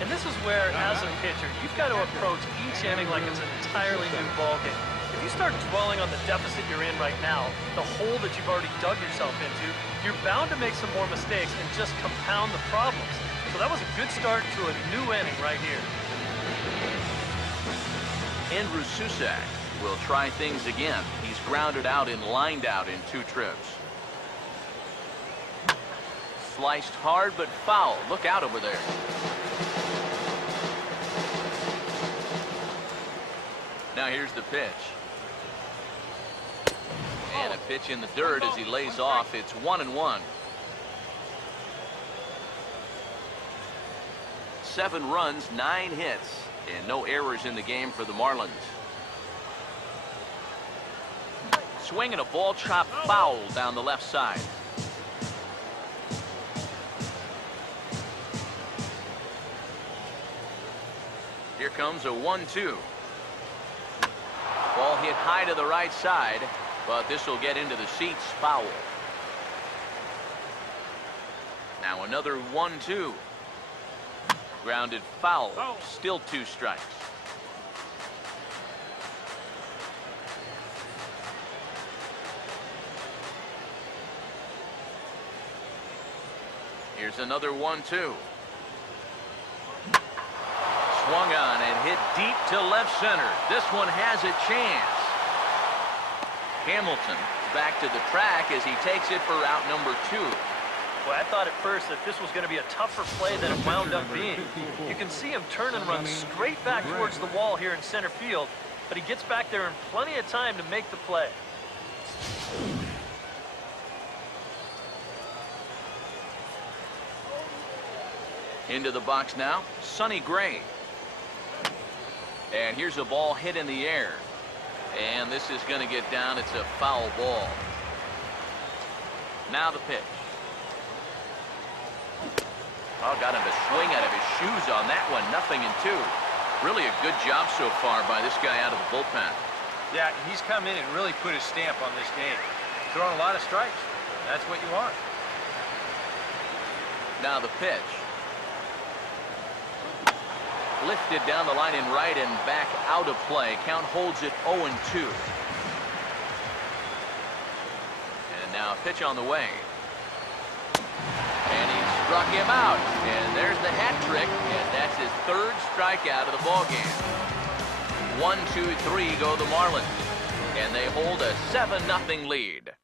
And this is where, as a pitcher, you've got to approach each inning like it's an entirely new ballgame. If you start dwelling on the deficit you're in right now, the hole that you've already dug yourself into, you're bound to make some more mistakes and just compound the problems. So that was a good start to a new inning right here. Andrew Susak will try things again. He's grounded out and lined out in 2 trips. Sliced hard but foul. Look out over there. Now here's the pitch. And a pitch in the dirt as he lays off. It's 1-1. 7 runs, 9 hits, and no errors in the game for the Marlins. Swing and a ball chopped foul down the left side. Here comes a 1-2. Ball hit high to the right side, but this will get into the seats, foul. Now another 1-2. Grounded foul, still 2 strikes. Here's another 1-2. Swung on and hit deep to left center. This one has a chance. Hamilton back to the track as he takes it for out number 2. Well, I thought at first that this was going to be a tougher play than it wound up being. You can see him turn and run straight back towards the wall here in center field, but he gets back there in plenty of time to make the play. Into the box now, Sonny Gray. And here's a ball hit in the air. And this is going to get down. It's a foul ball. Now the pitch. Oh, got him to swing out of his shoes on that one. 0-2. Really a good job so far by this guy out of the bullpen. Yeah, he's come in and really put his stamp on this game. Throwing a lot of strikes. That's what you want. Now the pitch. Lifted down the line in right and back out of play. Count holds it 0-2. And now a pitch on the way. And he struck him out. And there's the hat trick. And that's his 3rd strikeout of the ballgame. 1-2-3 go the Marlins. And they hold a 7-0 lead.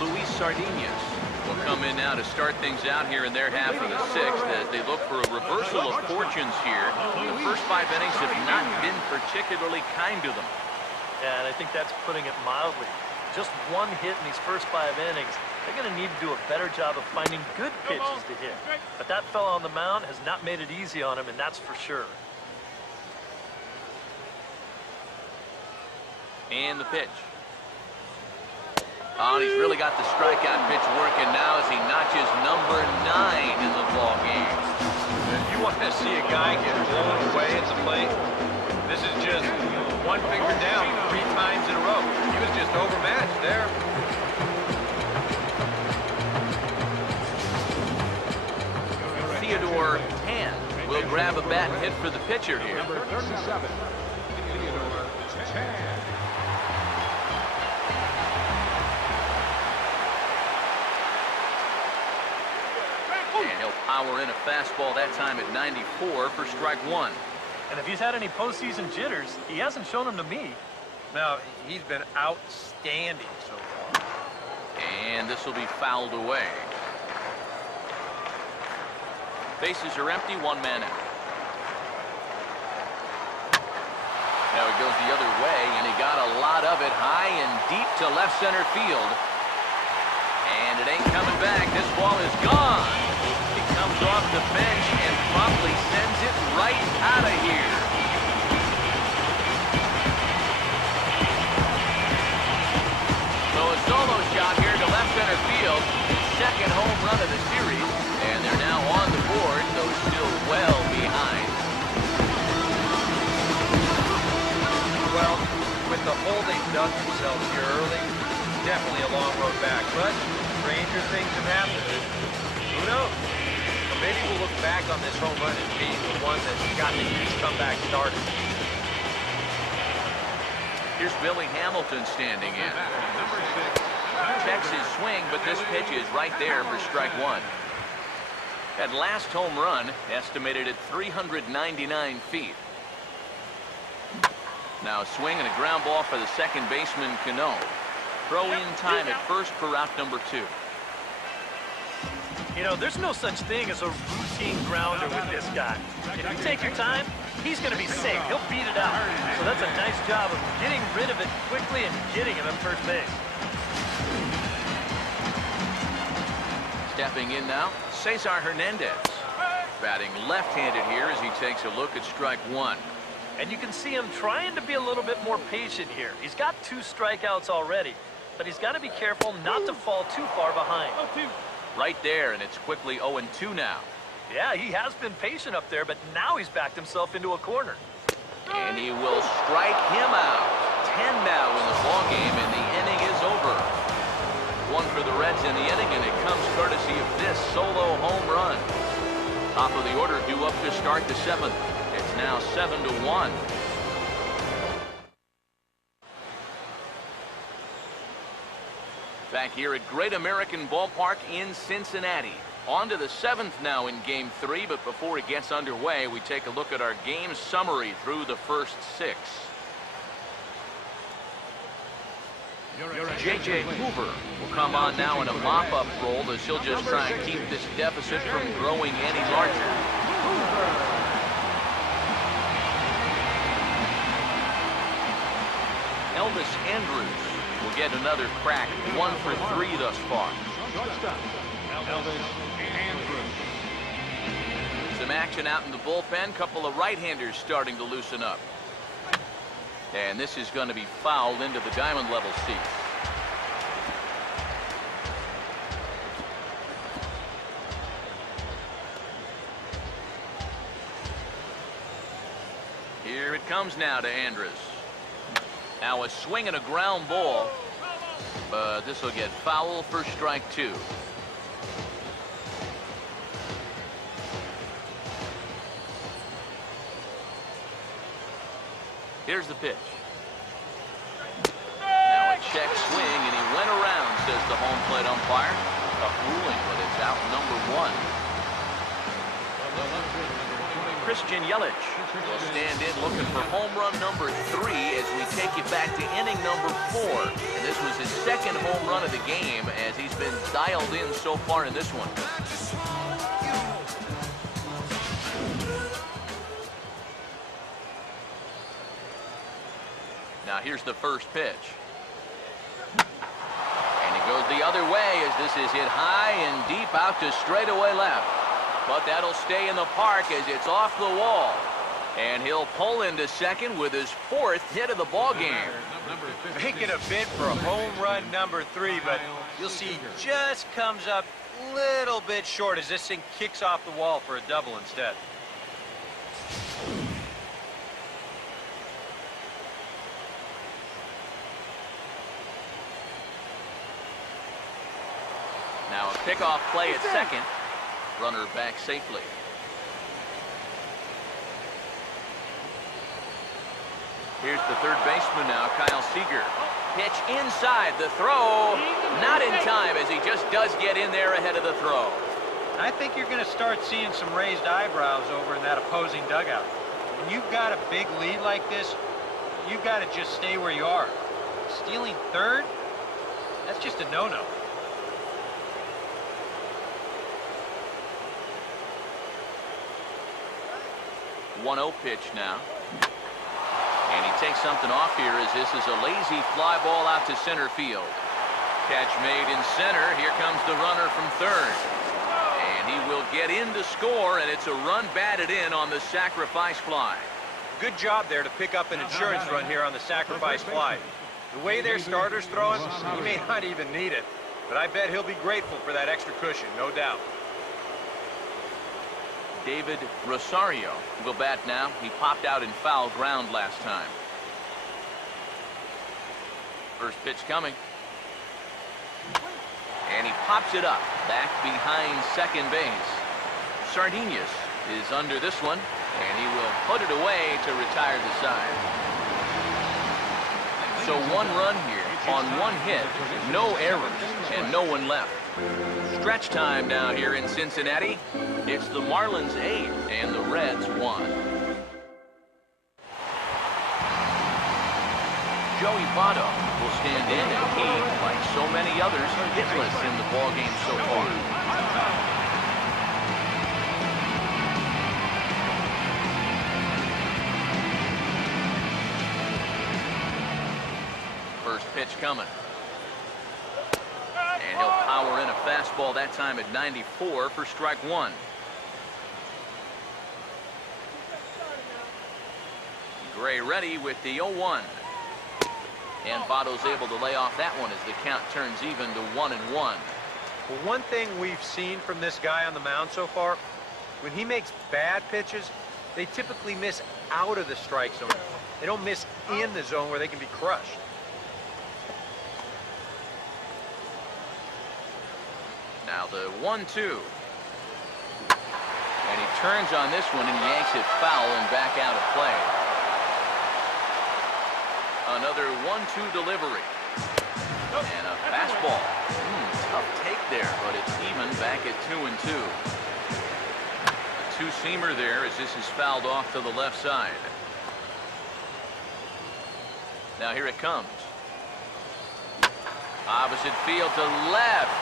Luis Sardinas will come in now to start things out here in their half of the 6th as they look for a reversal of fortunes here. The first 5 innings have not been particularly kind to them. Yeah, and I think that's putting it mildly. Just 1 hit in these first 5 innings. They're going to need to do a better job of finding good pitches to hit. But that fella on the mound has not made it easy on him, and that's for sure. And the pitch. Oh, he's really got the strikeout pitch working now as he notches number 9 in the ball game. If you want to see a guy get blown away at the plate, this is just 1 finger down 3 times in a row. He was just overmatched there. Theodore Tan will grab a bat and hit for the pitcher here. Number 37, Theodore Tan. And he'll power in a fastball that time at 94 for strike 1. And if he's had any postseason jitters, he hasn't shown them to me. Now, he's been outstanding so far. And this will be fouled away. Bases are empty, 1 man out. goes the other way, and he got a lot of it high and deep to left center field. And it ain't coming back. This ball is gone. He comes off the bench and promptly sends it right out of here. So a solo shot here to left center field. Second home run of the series. And they're now on the board, though still well behind. Well, with the hole they've dug themselves here early, definitely a long road back. But stranger things have happened. Who knows? Well, maybe we'll look back on this home run as being the one that got the huge comeback started. Here's Billy Hamilton standing in. Checks his swing, but this pitch is right there for strike one. That last home run estimated at 399 feet. Now a swing and a ground ball for the second baseman, Cano. Throw in time at first for route number 2. You know, there's no such thing as a routine grounder with this guy. If you take your time, he's going to be safe. He'll beat it out. So that's a nice job of getting rid of it quickly and getting him at first base. Stepping in now, Cesar Hernandez. Batting left-handed here as he takes a look at strike one. And you can see him trying to be a little bit more patient here. He's got 2 strikeouts already, but he's got to be careful not to fall too far behind. Right there, and it's quickly 0-2 now. Yeah, he has been patient up there, but now he's backed himself into a corner. And he will strike him out. 10 now in the ballgame, and the inning is over. 1 for the Reds in the inning, and it comes courtesy of this solo home run. Top of the order due up to start the 7th. It's now 7-1. Back here at Great American Ballpark in Cincinnati. On to the 7th now in Game 3, but before it gets underway, we take a look at our game summary through the first 6. J.J. Hoover will come on now in a mop-up role as he'll just try and keep this deficit from growing any larger. Elvis Andrus will get another crack, 1 for 3 thus far. Some action out in the bullpen, couple of right-handers starting to loosen up. And this is going to be fouled into the diamond level seat. Here it comes now to Andrus. Now a swing and a ground ball, but this will get foul for strike 2. Here's the pitch. Now a check swing, and he went around, says the home plate umpire. Tough ruling, but it's out number 1. Christian Yelich will stand in looking for home run number 3 as we take you back to inning number 4. And this was his second home run of the game as he's been dialed in so far in this one. Now here's the first pitch. And it goes the other way as this is hit high and deep out to straightaway left. But that'll stay in the park as it's off the wall. And he'll pull into second with his 4th hit of the ballgame. Making a bid for a home run number 3, but you'll see he just comes up a little bit short as this thing kicks off the wall for a double instead. Now a pickoff play at second. Runner back safely. Here's the third baseman now, Kyle Seager. Pitch inside, the throw. Not in time as he just does get in there ahead of the throw. I think you're going to start seeing some raised eyebrows over in that opposing dugout. When you've got a big lead like this, you've got to just stay where you are. Stealing third? That's just a no-no. 1-0 pitch now. And he takes something off here as this is a lazy fly ball out to center field. Catch made in center. Here comes the runner from third. And he will get in to score, and it's a run batted in on the sacrifice fly. Good job there to pick up an insurance run here on the sacrifice fly. The way their starter's throwing, he may not even need it. But I bet he'll be grateful for that extra cushion, no doubt. David Rosario will bat now. He popped out in foul ground last time. First pitch coming. And he pops it up back behind second base. Sardinius is under this one, and he will put it away to retire the side. So one run here on one hit, no errors, and no one left. Stretch time now here in Cincinnati. It's the Marlins 8 and the Reds 1. Joey Votto will stand in, and he, like so many others, hitless in the ballgame so far. First pitch coming. And he'll power in a fastball that time at 94 for strike one. Gray ready with the 0-1. And Votto's able to lay off that one as the count turns even to 1-1. Well, one thing we've seen from this guy on the mound so far, when he makes bad pitches, they typically miss out of the strike zone. They don't miss in the zone where they can be crushed. Now the 1-2. And he turns on this one and yanks it foul and back out of play. Another 1-2 delivery. And a fastball. Tough take there, but it's even back at 2-2. A two-seamer there as this is fouled off to the left side. Now here it comes. Opposite field to left.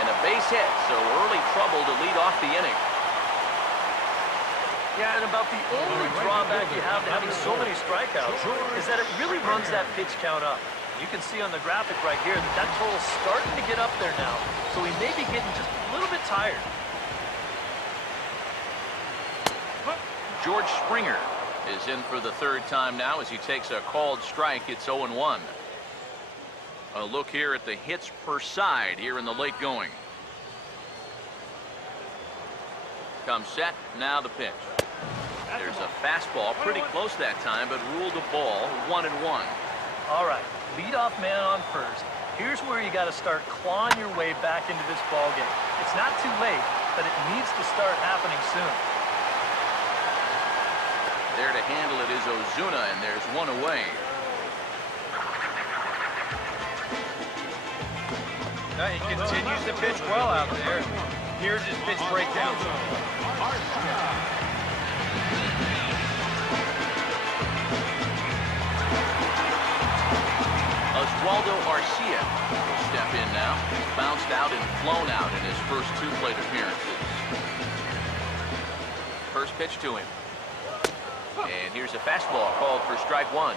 And a base hit, so early trouble to lead off the inning. Yeah, and about the only drawback you have to having so many strikeouts is that it really runs that pitch count up. You can see on the graphic right here that that total's starting to get up there now, so he may be getting just a little bit tired. George Springer is in for the third time now as he takes a called strike. It's 0-1. A look here at the hits per side here in the late going. Comes set, now the pitch. There's a fastball, pretty close that time, but ruled a ball, 1-1. All right, leadoff man on first. Here's where you got to start clawing your way back into this ball game. It's not too late, but it needs to start happening soon. There to handle it is Ozuna, and there's one away. He continues to pitch well out there. Here's his pitch breakdown. Oswaldo Arcia will step in now. He's bounced out and flown out in his first two plate appearances. First pitch to him. And here's a fastball called for strike one.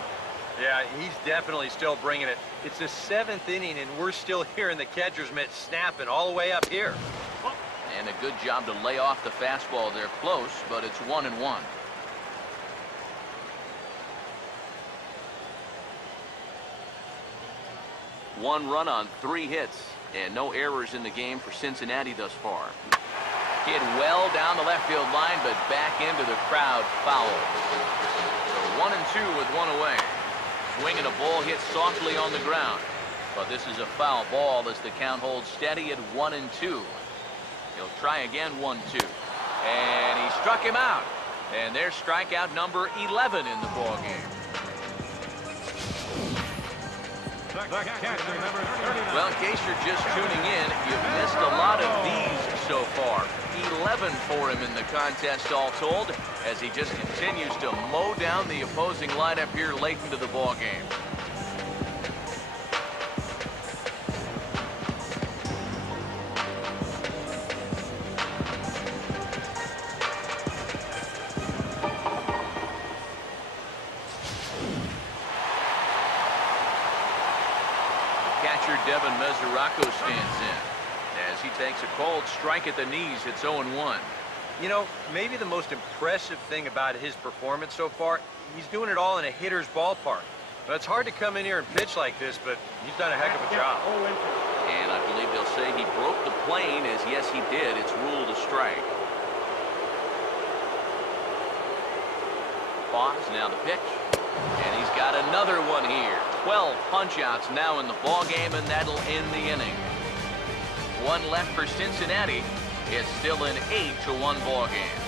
Yeah, he's definitely still bringing it. It's the 7th inning, and we're still hearing the catcher's mitt snapping all the way up here. And a good job to lay off the fastball. They're close, but it's 1-1. One run on 3 hits, and no errors in the game for Cincinnati thus far. Hit well down the left field line, but back into the crowd foul. So 1-2 with one away. Swinging a ball hit softly on the ground. But this is a foul ball as the count holds steady at 1-2. He'll try again 1-2. And he struck him out. And there's strikeout number 11 in the ball game. Well, in case you're just tuning in, you've missed a lot of these so far. 11 for him in the contest all told, as he just continues to mow down the opposing lineup here late into the ball game. Devin Mesoraco stands in. As he takes a cold strike at the knees, it's 0-1. You know, maybe the most impressive thing about his performance so far, he's doing it all in a hitter's ballpark. But it's hard to come in here and pitch like this, but he's done a heck of a job. And I believe they'll say he broke the plane, as yes, he did. It's ruled a strike. Pause, now the pitch. And he's got another one here. 12 punch-outs now in the ball game, and that'll end the inning. One left for Cincinnati. It's still an 8-1 ball game.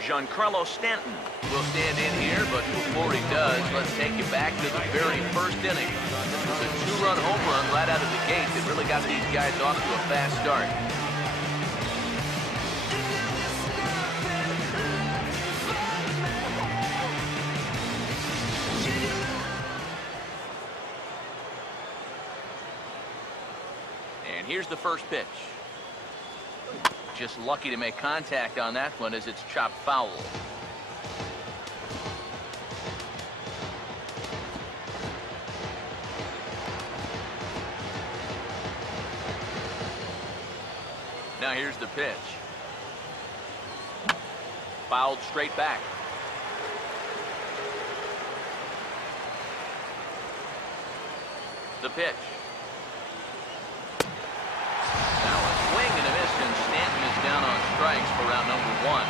Giancarlo Stanton will stand in here, but before he does, let's take you back to the very first inning. This was a two-run home run right out of the gate that really got these guys off to a fast start. And here's the first pitch. Just lucky to make contact on that one as it's chopped foul. Now here's the pitch. Fouled straight back. The pitch. Now a swing and a miss, and Stanton is down on strikes for round number 1.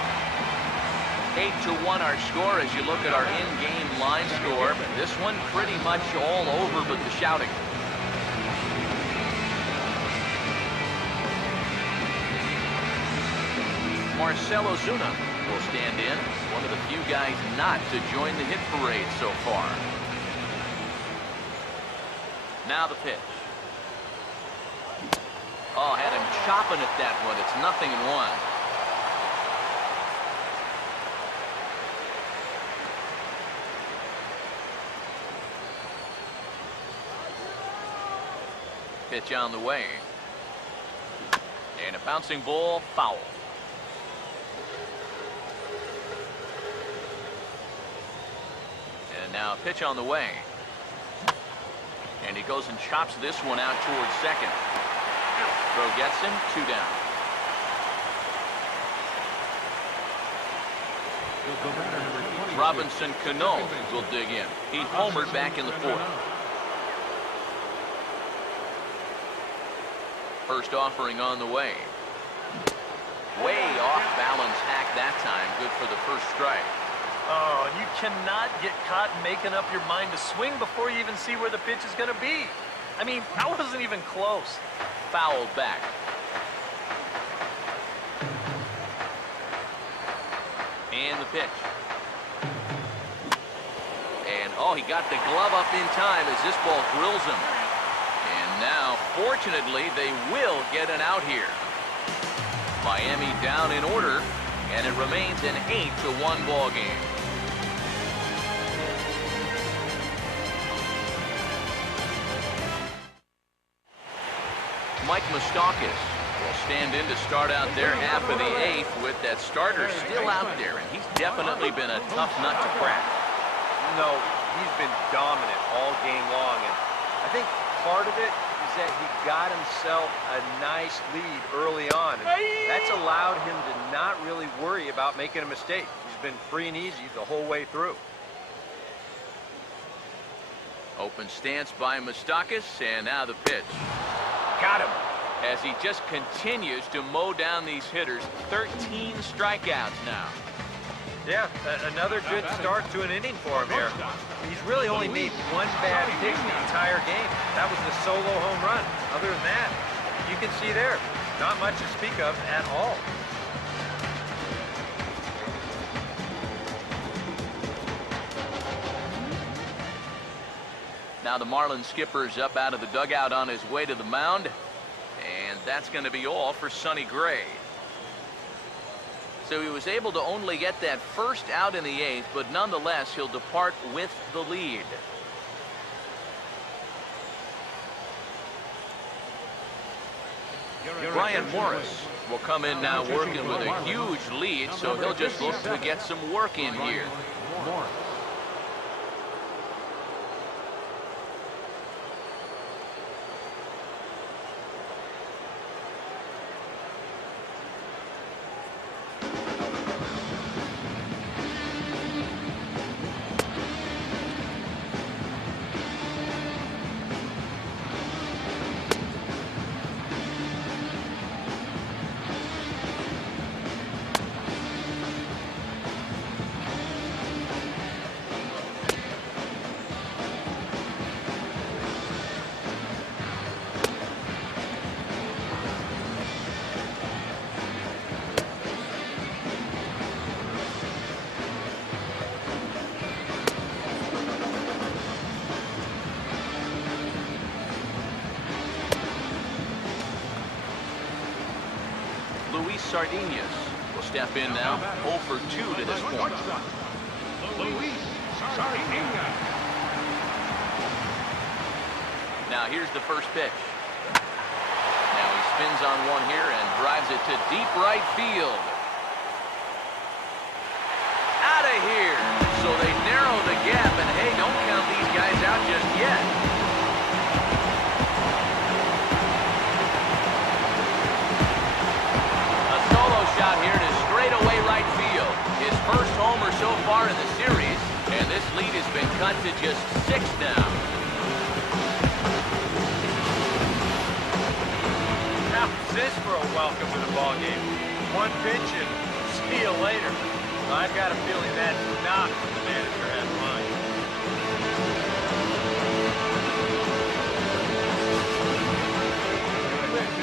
8-1 our score as you look at our in-game line score. This one pretty much all over but the shouting. Marcell Ozuna will stand in. One of the few guys not to join the hit parade so far. Now the pitch. Oh, had him chopping at that one. It's 0-1. Pitch on the way. And a bouncing ball, foul. And now a pitch on the way. And he goes and chops this one out towards second. Throw gets him, 2 down. Robinson Cano will dig in. He homered back in the 4th. First offering on the way. Way off balance hack that time. Good for the first strike. Oh, and you cannot get caught making up your mind to swing before you even see where the pitch is going to be. I mean, that wasn't even close. Fouled back. And the pitch. And, oh, he got the glove up in time as this ball drills him. And now, fortunately, they will get an out here. Miami down in order, and it remains an 8-1 ball game. Mike Moustakas will stand in to start out their half of the 8th with that starter still out there, and he's definitely been a tough nut to crack. No, he's been dominant all game long, and I think part of it is that he got himself a nice lead early on, and that's allowed him to not really worry about making a mistake. He's been free and easy the whole way through. Open stance by Moustakas, and now the pitch. Got him. As he just continues to mow down these hitters. 13 strikeouts now. Yeah, another good start to an inning for him here. He's really only made one bad pitch the entire game. That was the solo home run. Other than that, you can see there, not much to speak of at all. Now the Marlins skipper's up out of the dugout on his way to the mound. And that's going to be all for Sonny Gray. So he was able to only get that first out in the 8th, but nonetheless, he'll depart with the lead. Brian Morris will come in now working with a huge lead, so he'll just look to get some work in here. Sardinius will step in now, 0 for 2 to this point. Luis Sardinha. Now here's the first pitch. Now he spins on one here and drives it to deep right field. Out of here. So they narrow the gap, and hey, don't count these guys out just yet. A solo shot here to straightaway right field. His first homer so far in the series, and this lead has been cut to just 6 now. How's this for a welcome to the ball game? One pitch and see you later. I've got a feeling that's not what the manager has in mind.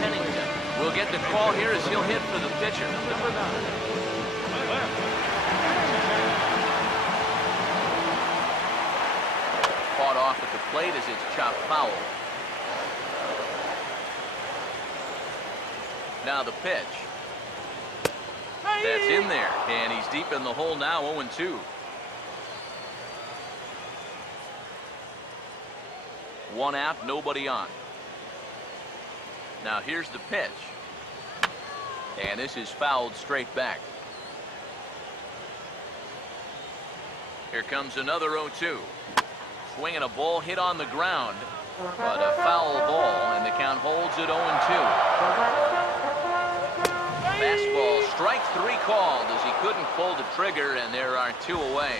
Pennington will get the call here as he'll hit for the pitcher. Number 9. Left. Fought off at the plate as it's chopped foul. Now the pitch. That's in there, and he's deep in the hole now, 0-2. One out, nobody on. Now here's the pitch. And this is fouled straight back. Here comes another 0-2. Swinging a ball hit on the ground, but a foul ball, and the count holds at 0-2. Fastball, strike 3 called as he couldn't pull the trigger, and there are 2 away.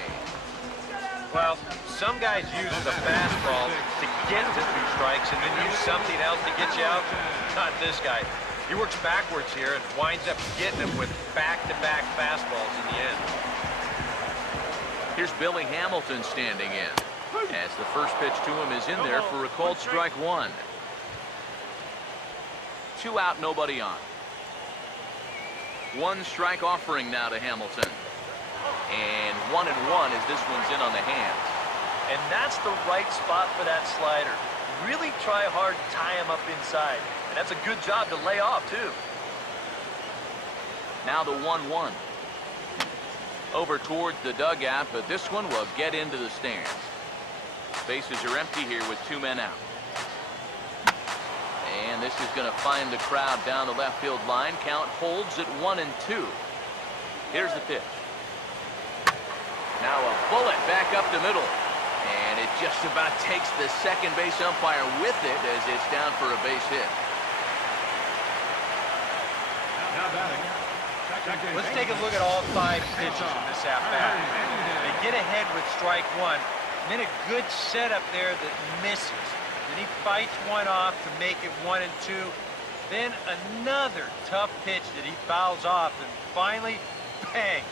Well, some guys use the fastball to get to 2 strikes and then use something else to get you out. Not this guy. He works backwards here and winds up getting them with back-to-back fastballs in the end. Here's Billy Hamilton standing in, as the first pitch to him is in there for a called strike 1. 2 out, nobody on. 1 strike offering now to Hamilton. And 1-1 as this one's in on the hands. And that's the right spot for that slider. Really try hard to tie him up inside. And that's a good job to lay off, too. Now the 1-1. Over towards the dugout, but this one will get into the stands. Bases are empty here with 2 men out. And this is going to find the crowd down the left field line. Count holds at 1-2. Here's the pitch. Now a bullet back up the middle. And it just about takes the second base umpire with it as it's down for a base hit. Now batting. Let's take a look at all 5 pitches in this at-bat. They get ahead with strike 1, then a good setup there that misses. Then he fights one off to make it 1-2. Then another tough pitch that he fouls off, and finally, bang,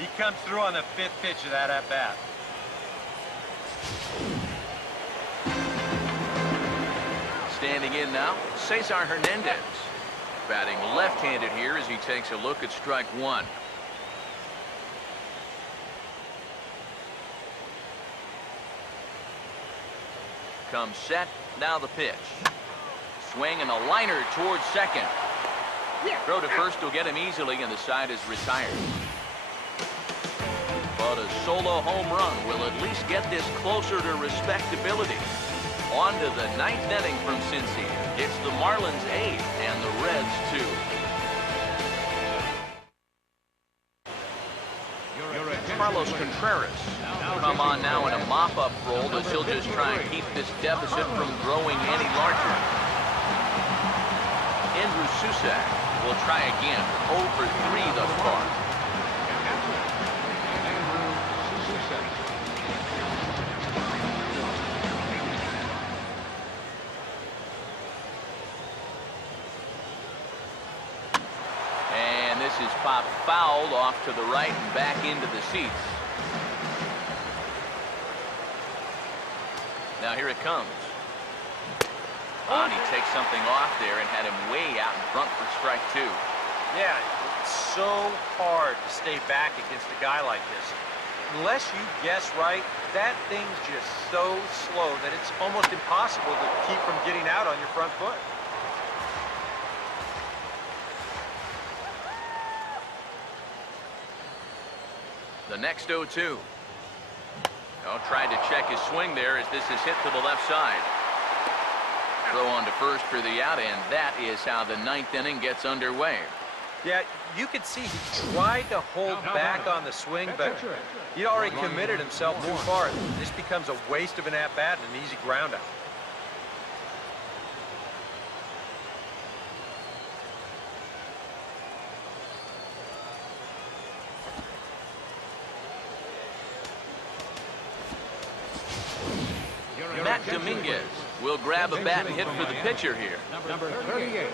he comes through on the 5th pitch of that at-bat. Standing in now, Cesar Hernandez. Batting left-handed here as he takes a look at strike 1. Comes set, now the pitch. Swing and a liner towards second. Throw to first will get him easily, and the side is retired. But a solo home run will at least get this closer to respectability. On to the 9th inning from Cincy. It's the Marlins 8 and the Reds 2. Carlos Contreras will come on now in a mop-up role as he'll just try and keep this deficit from growing any larger. Andrew Susak will try again, 0 for 3 thus far. And this is popped fouled off to the right and back into the seats. Now here it comes. And he takes something off there and had him way out in front for strike 2. Yeah, it's so hard to stay back against a guy like this. Unless you guess right, that thing's just so slow that it's almost impossible to keep from getting out on your front foot. The next 0-2. Oh, tried to check his swing there as this is hit to the left side. Throw on to first for the out, and that is how the ninth inning gets underway. Yeah, you could see he tried to hold back on the swing, but he'd already committed himself too far. This becomes a waste of an at-bat and an easy ground out. Matt Dominguez will grab a bat and hit for the pitcher here. Number 38,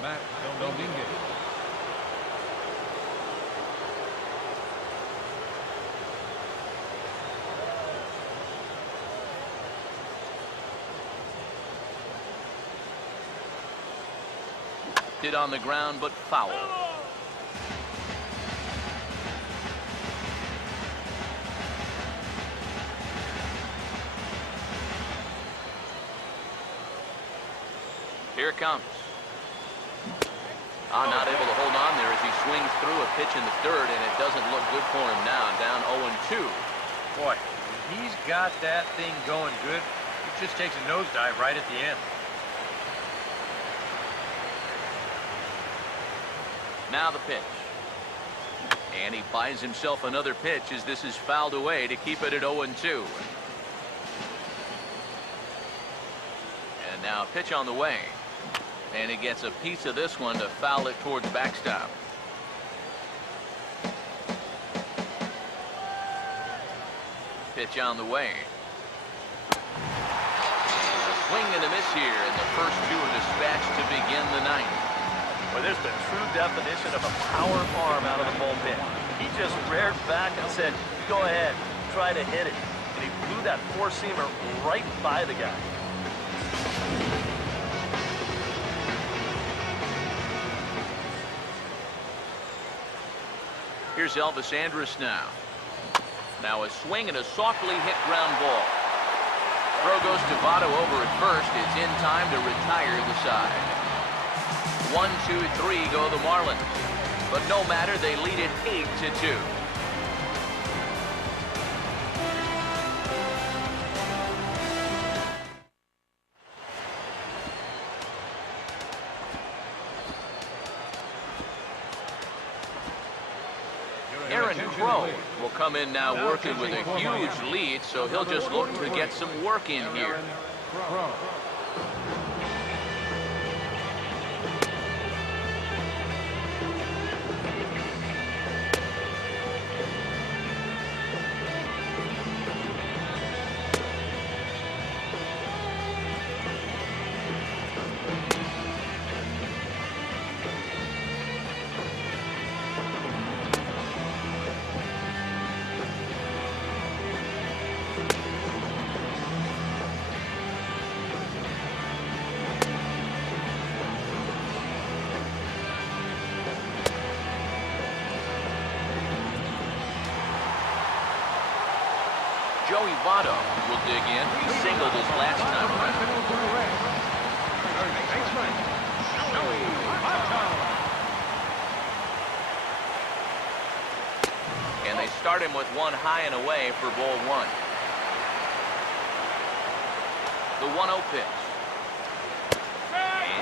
Matt Dominguez. Hit on the ground, but foul. Here it comes. Not able to hold on there as he swings through a pitch in the third, and it doesn't look good for him now. Down 0-2. Boy, he's got that thing going good. He just takes a nosedive right at the end. Now the pitch. And he buys himself another pitch as this is fouled away to keep it at 0-2. And now a pitch on the way. And he gets a piece of this one to foul it towards backstop. Pitch on the way. A swing and a miss here, and the first two are dispatched to begin the ninth. Well, there's the true definition of a power arm out of the bullpen. He just reared back and said, go ahead, try to hit it. And he blew that four-seamer right by the guy. Here's Elvis Andrus now. Now a swing and a softly hit ground ball. Throw goes to Votto over at first. It's in time to retire the side. 1-2-3 go the Marlins. But no matter, they lead it 8-2. Aaron Crow will come in now working with a huge lead, so he'll just look to get some work in here. Joey Votto will dig in. He singled his last time around. And they start him with one high and away for ball one. The 1-0 pitch.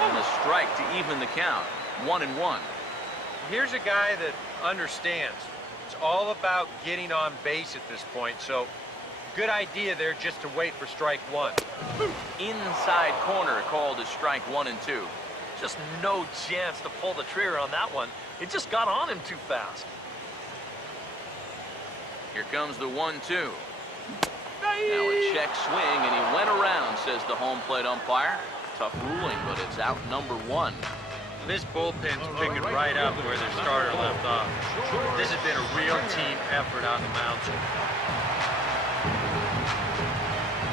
And a strike to even the count. 1-1. Here's a guy that understands. It's all about getting on base at this point, so good idea there just to wait for strike one. Inside corner called as strike 1 and 2. Just no chance to pull the trigger on that one. It just got on him too fast. Here comes the 1-2. Now a check swing, and he went around, says the home plate umpire. Tough ruling, but it's out number 1. This bullpen's picking right up where their starter left off. This has been a real team effort on the mound.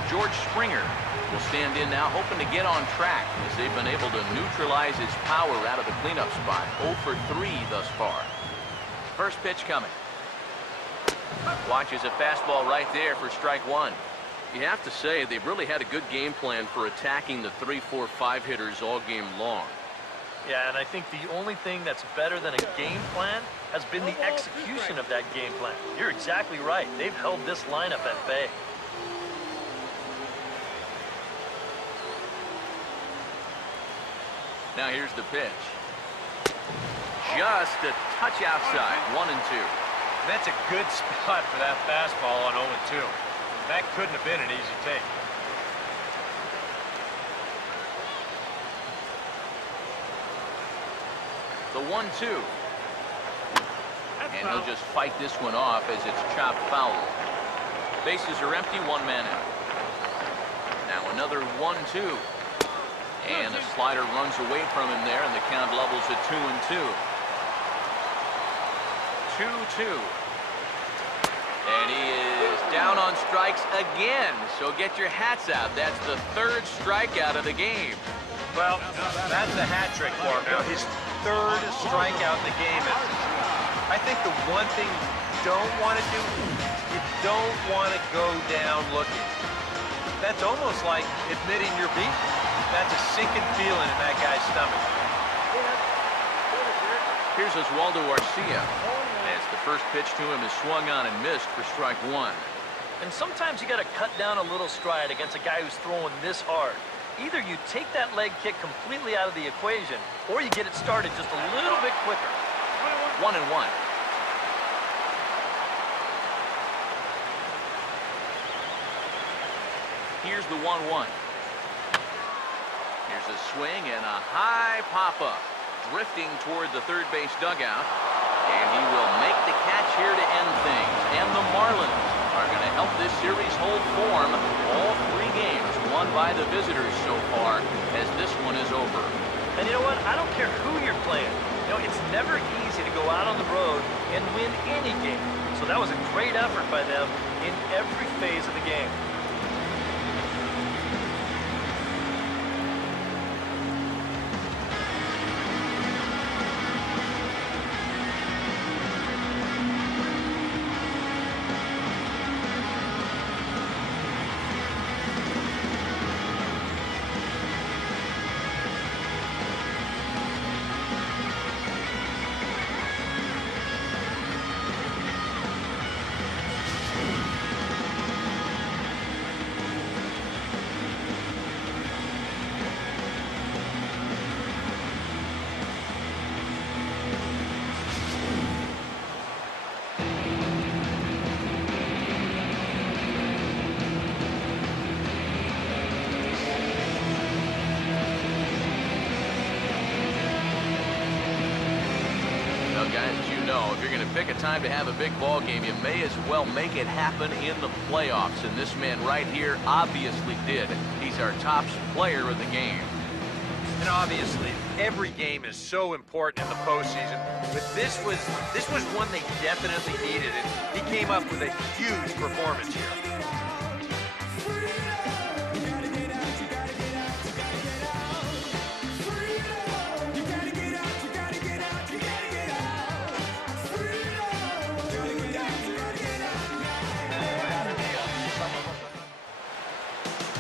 George Springer will stand in now, hoping to get on track as they've been able to neutralize his power out of the cleanup spot. 0 for 3 thus far. First pitch coming. Watches a fastball right there for strike 1. You have to say they've really had a good game plan for attacking the 3, 4, 5 hitters all game long. Yeah, and I think the only thing that's better than a game plan has been the execution of that game plan. You're exactly right. They've held this lineup at bay. Now here's the pitch. Just a touch outside, 1-2. That's a good spot for that fastball on 0-2. That couldn't have been an easy take. The 1-2. And he'll just fight this one off as it's chopped foul. Bases are empty, 1 man out. Now another 1-2. And a slider runs away from him there, and the count levels at 2-2. 2-2. And he is down on strikes again. So get your hats out. That's the 3rd strikeout of the game. Well, that's a hat trick for him. Now, his 3rd strikeout in the game. And I think the one thing you don't want to do, you don't want to go down looking. That's almost like admitting you're beaten. That's a sinking feeling in that guy's stomach. Here's Oswaldo Arcia. As the first pitch to him is swung on and missed for strike 1. And sometimes you got to cut down a little stride against a guy who's throwing this hard. Either you take that leg kick completely out of the equation, or you get it started just a little bit quicker. 1-1. Here's the 1-1. Here's a swing and a high pop-up. Drifting toward the third base dugout. And he will make the catch here to end things. And the Marlins are going to help this series hold form. All 3 games won by the visitors so far as this one is over. And you know what? I don't care who you're playing. You know, it's never easy to go out on the road and win any game. So that was a great effort by them in every phase of the game. If you're going to pick a time to have a big ball game, you may as well make it happen in the playoffs. And this man right here obviously did. He's our top player of the game. And obviously, every game is so important in the postseason. But this was one they definitely needed, and he came up with a huge performance here.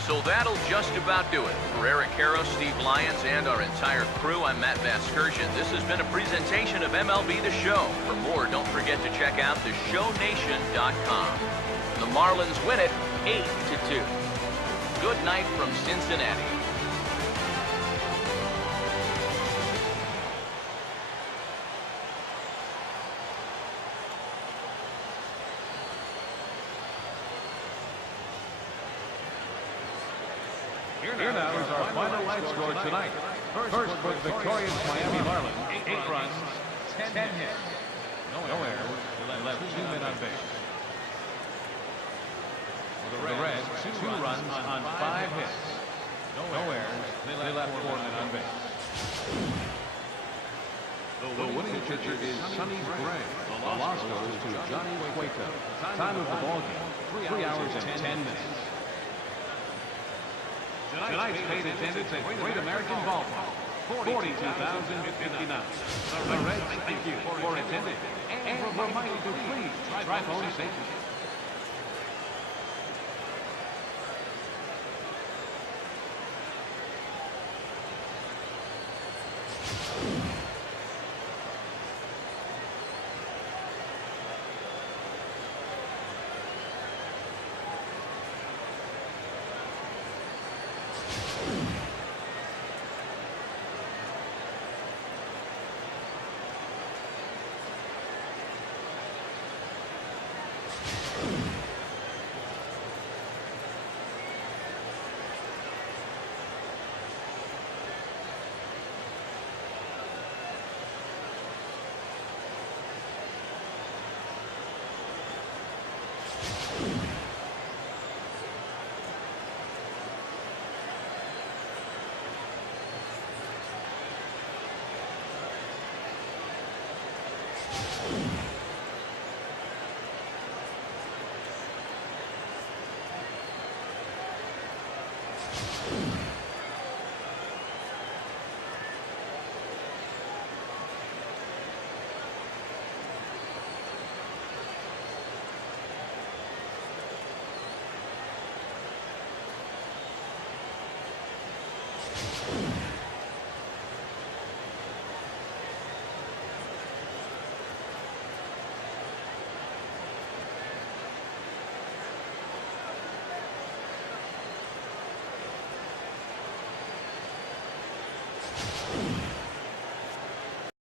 So that'll just about do it. For Eric Harrow, Steve Lyons, and our entire crew, I'm Matt Vasgersian. This has been a presentation of MLB The Show. For more, don't forget to check out theshownation.com. The Marlins win it 8-2. Good night from Cincinnati. Here now is our final light score tonight. First for the victorious Miami Marlins, 8 runs, 10 hits. No errors, they left 2 men on base. For the Reds, 2 runs on 5 hits. No errors, they left 4 men on base. The winning pitcher is Sonny Gray. The loss goes to Johnny Cueto. Time of the ball game, 3 hours and 10 minutes. Tonight's paid attendance at Great American Ballpark, 42,059. The Reds thank you for attending and remind you to please try phone safety.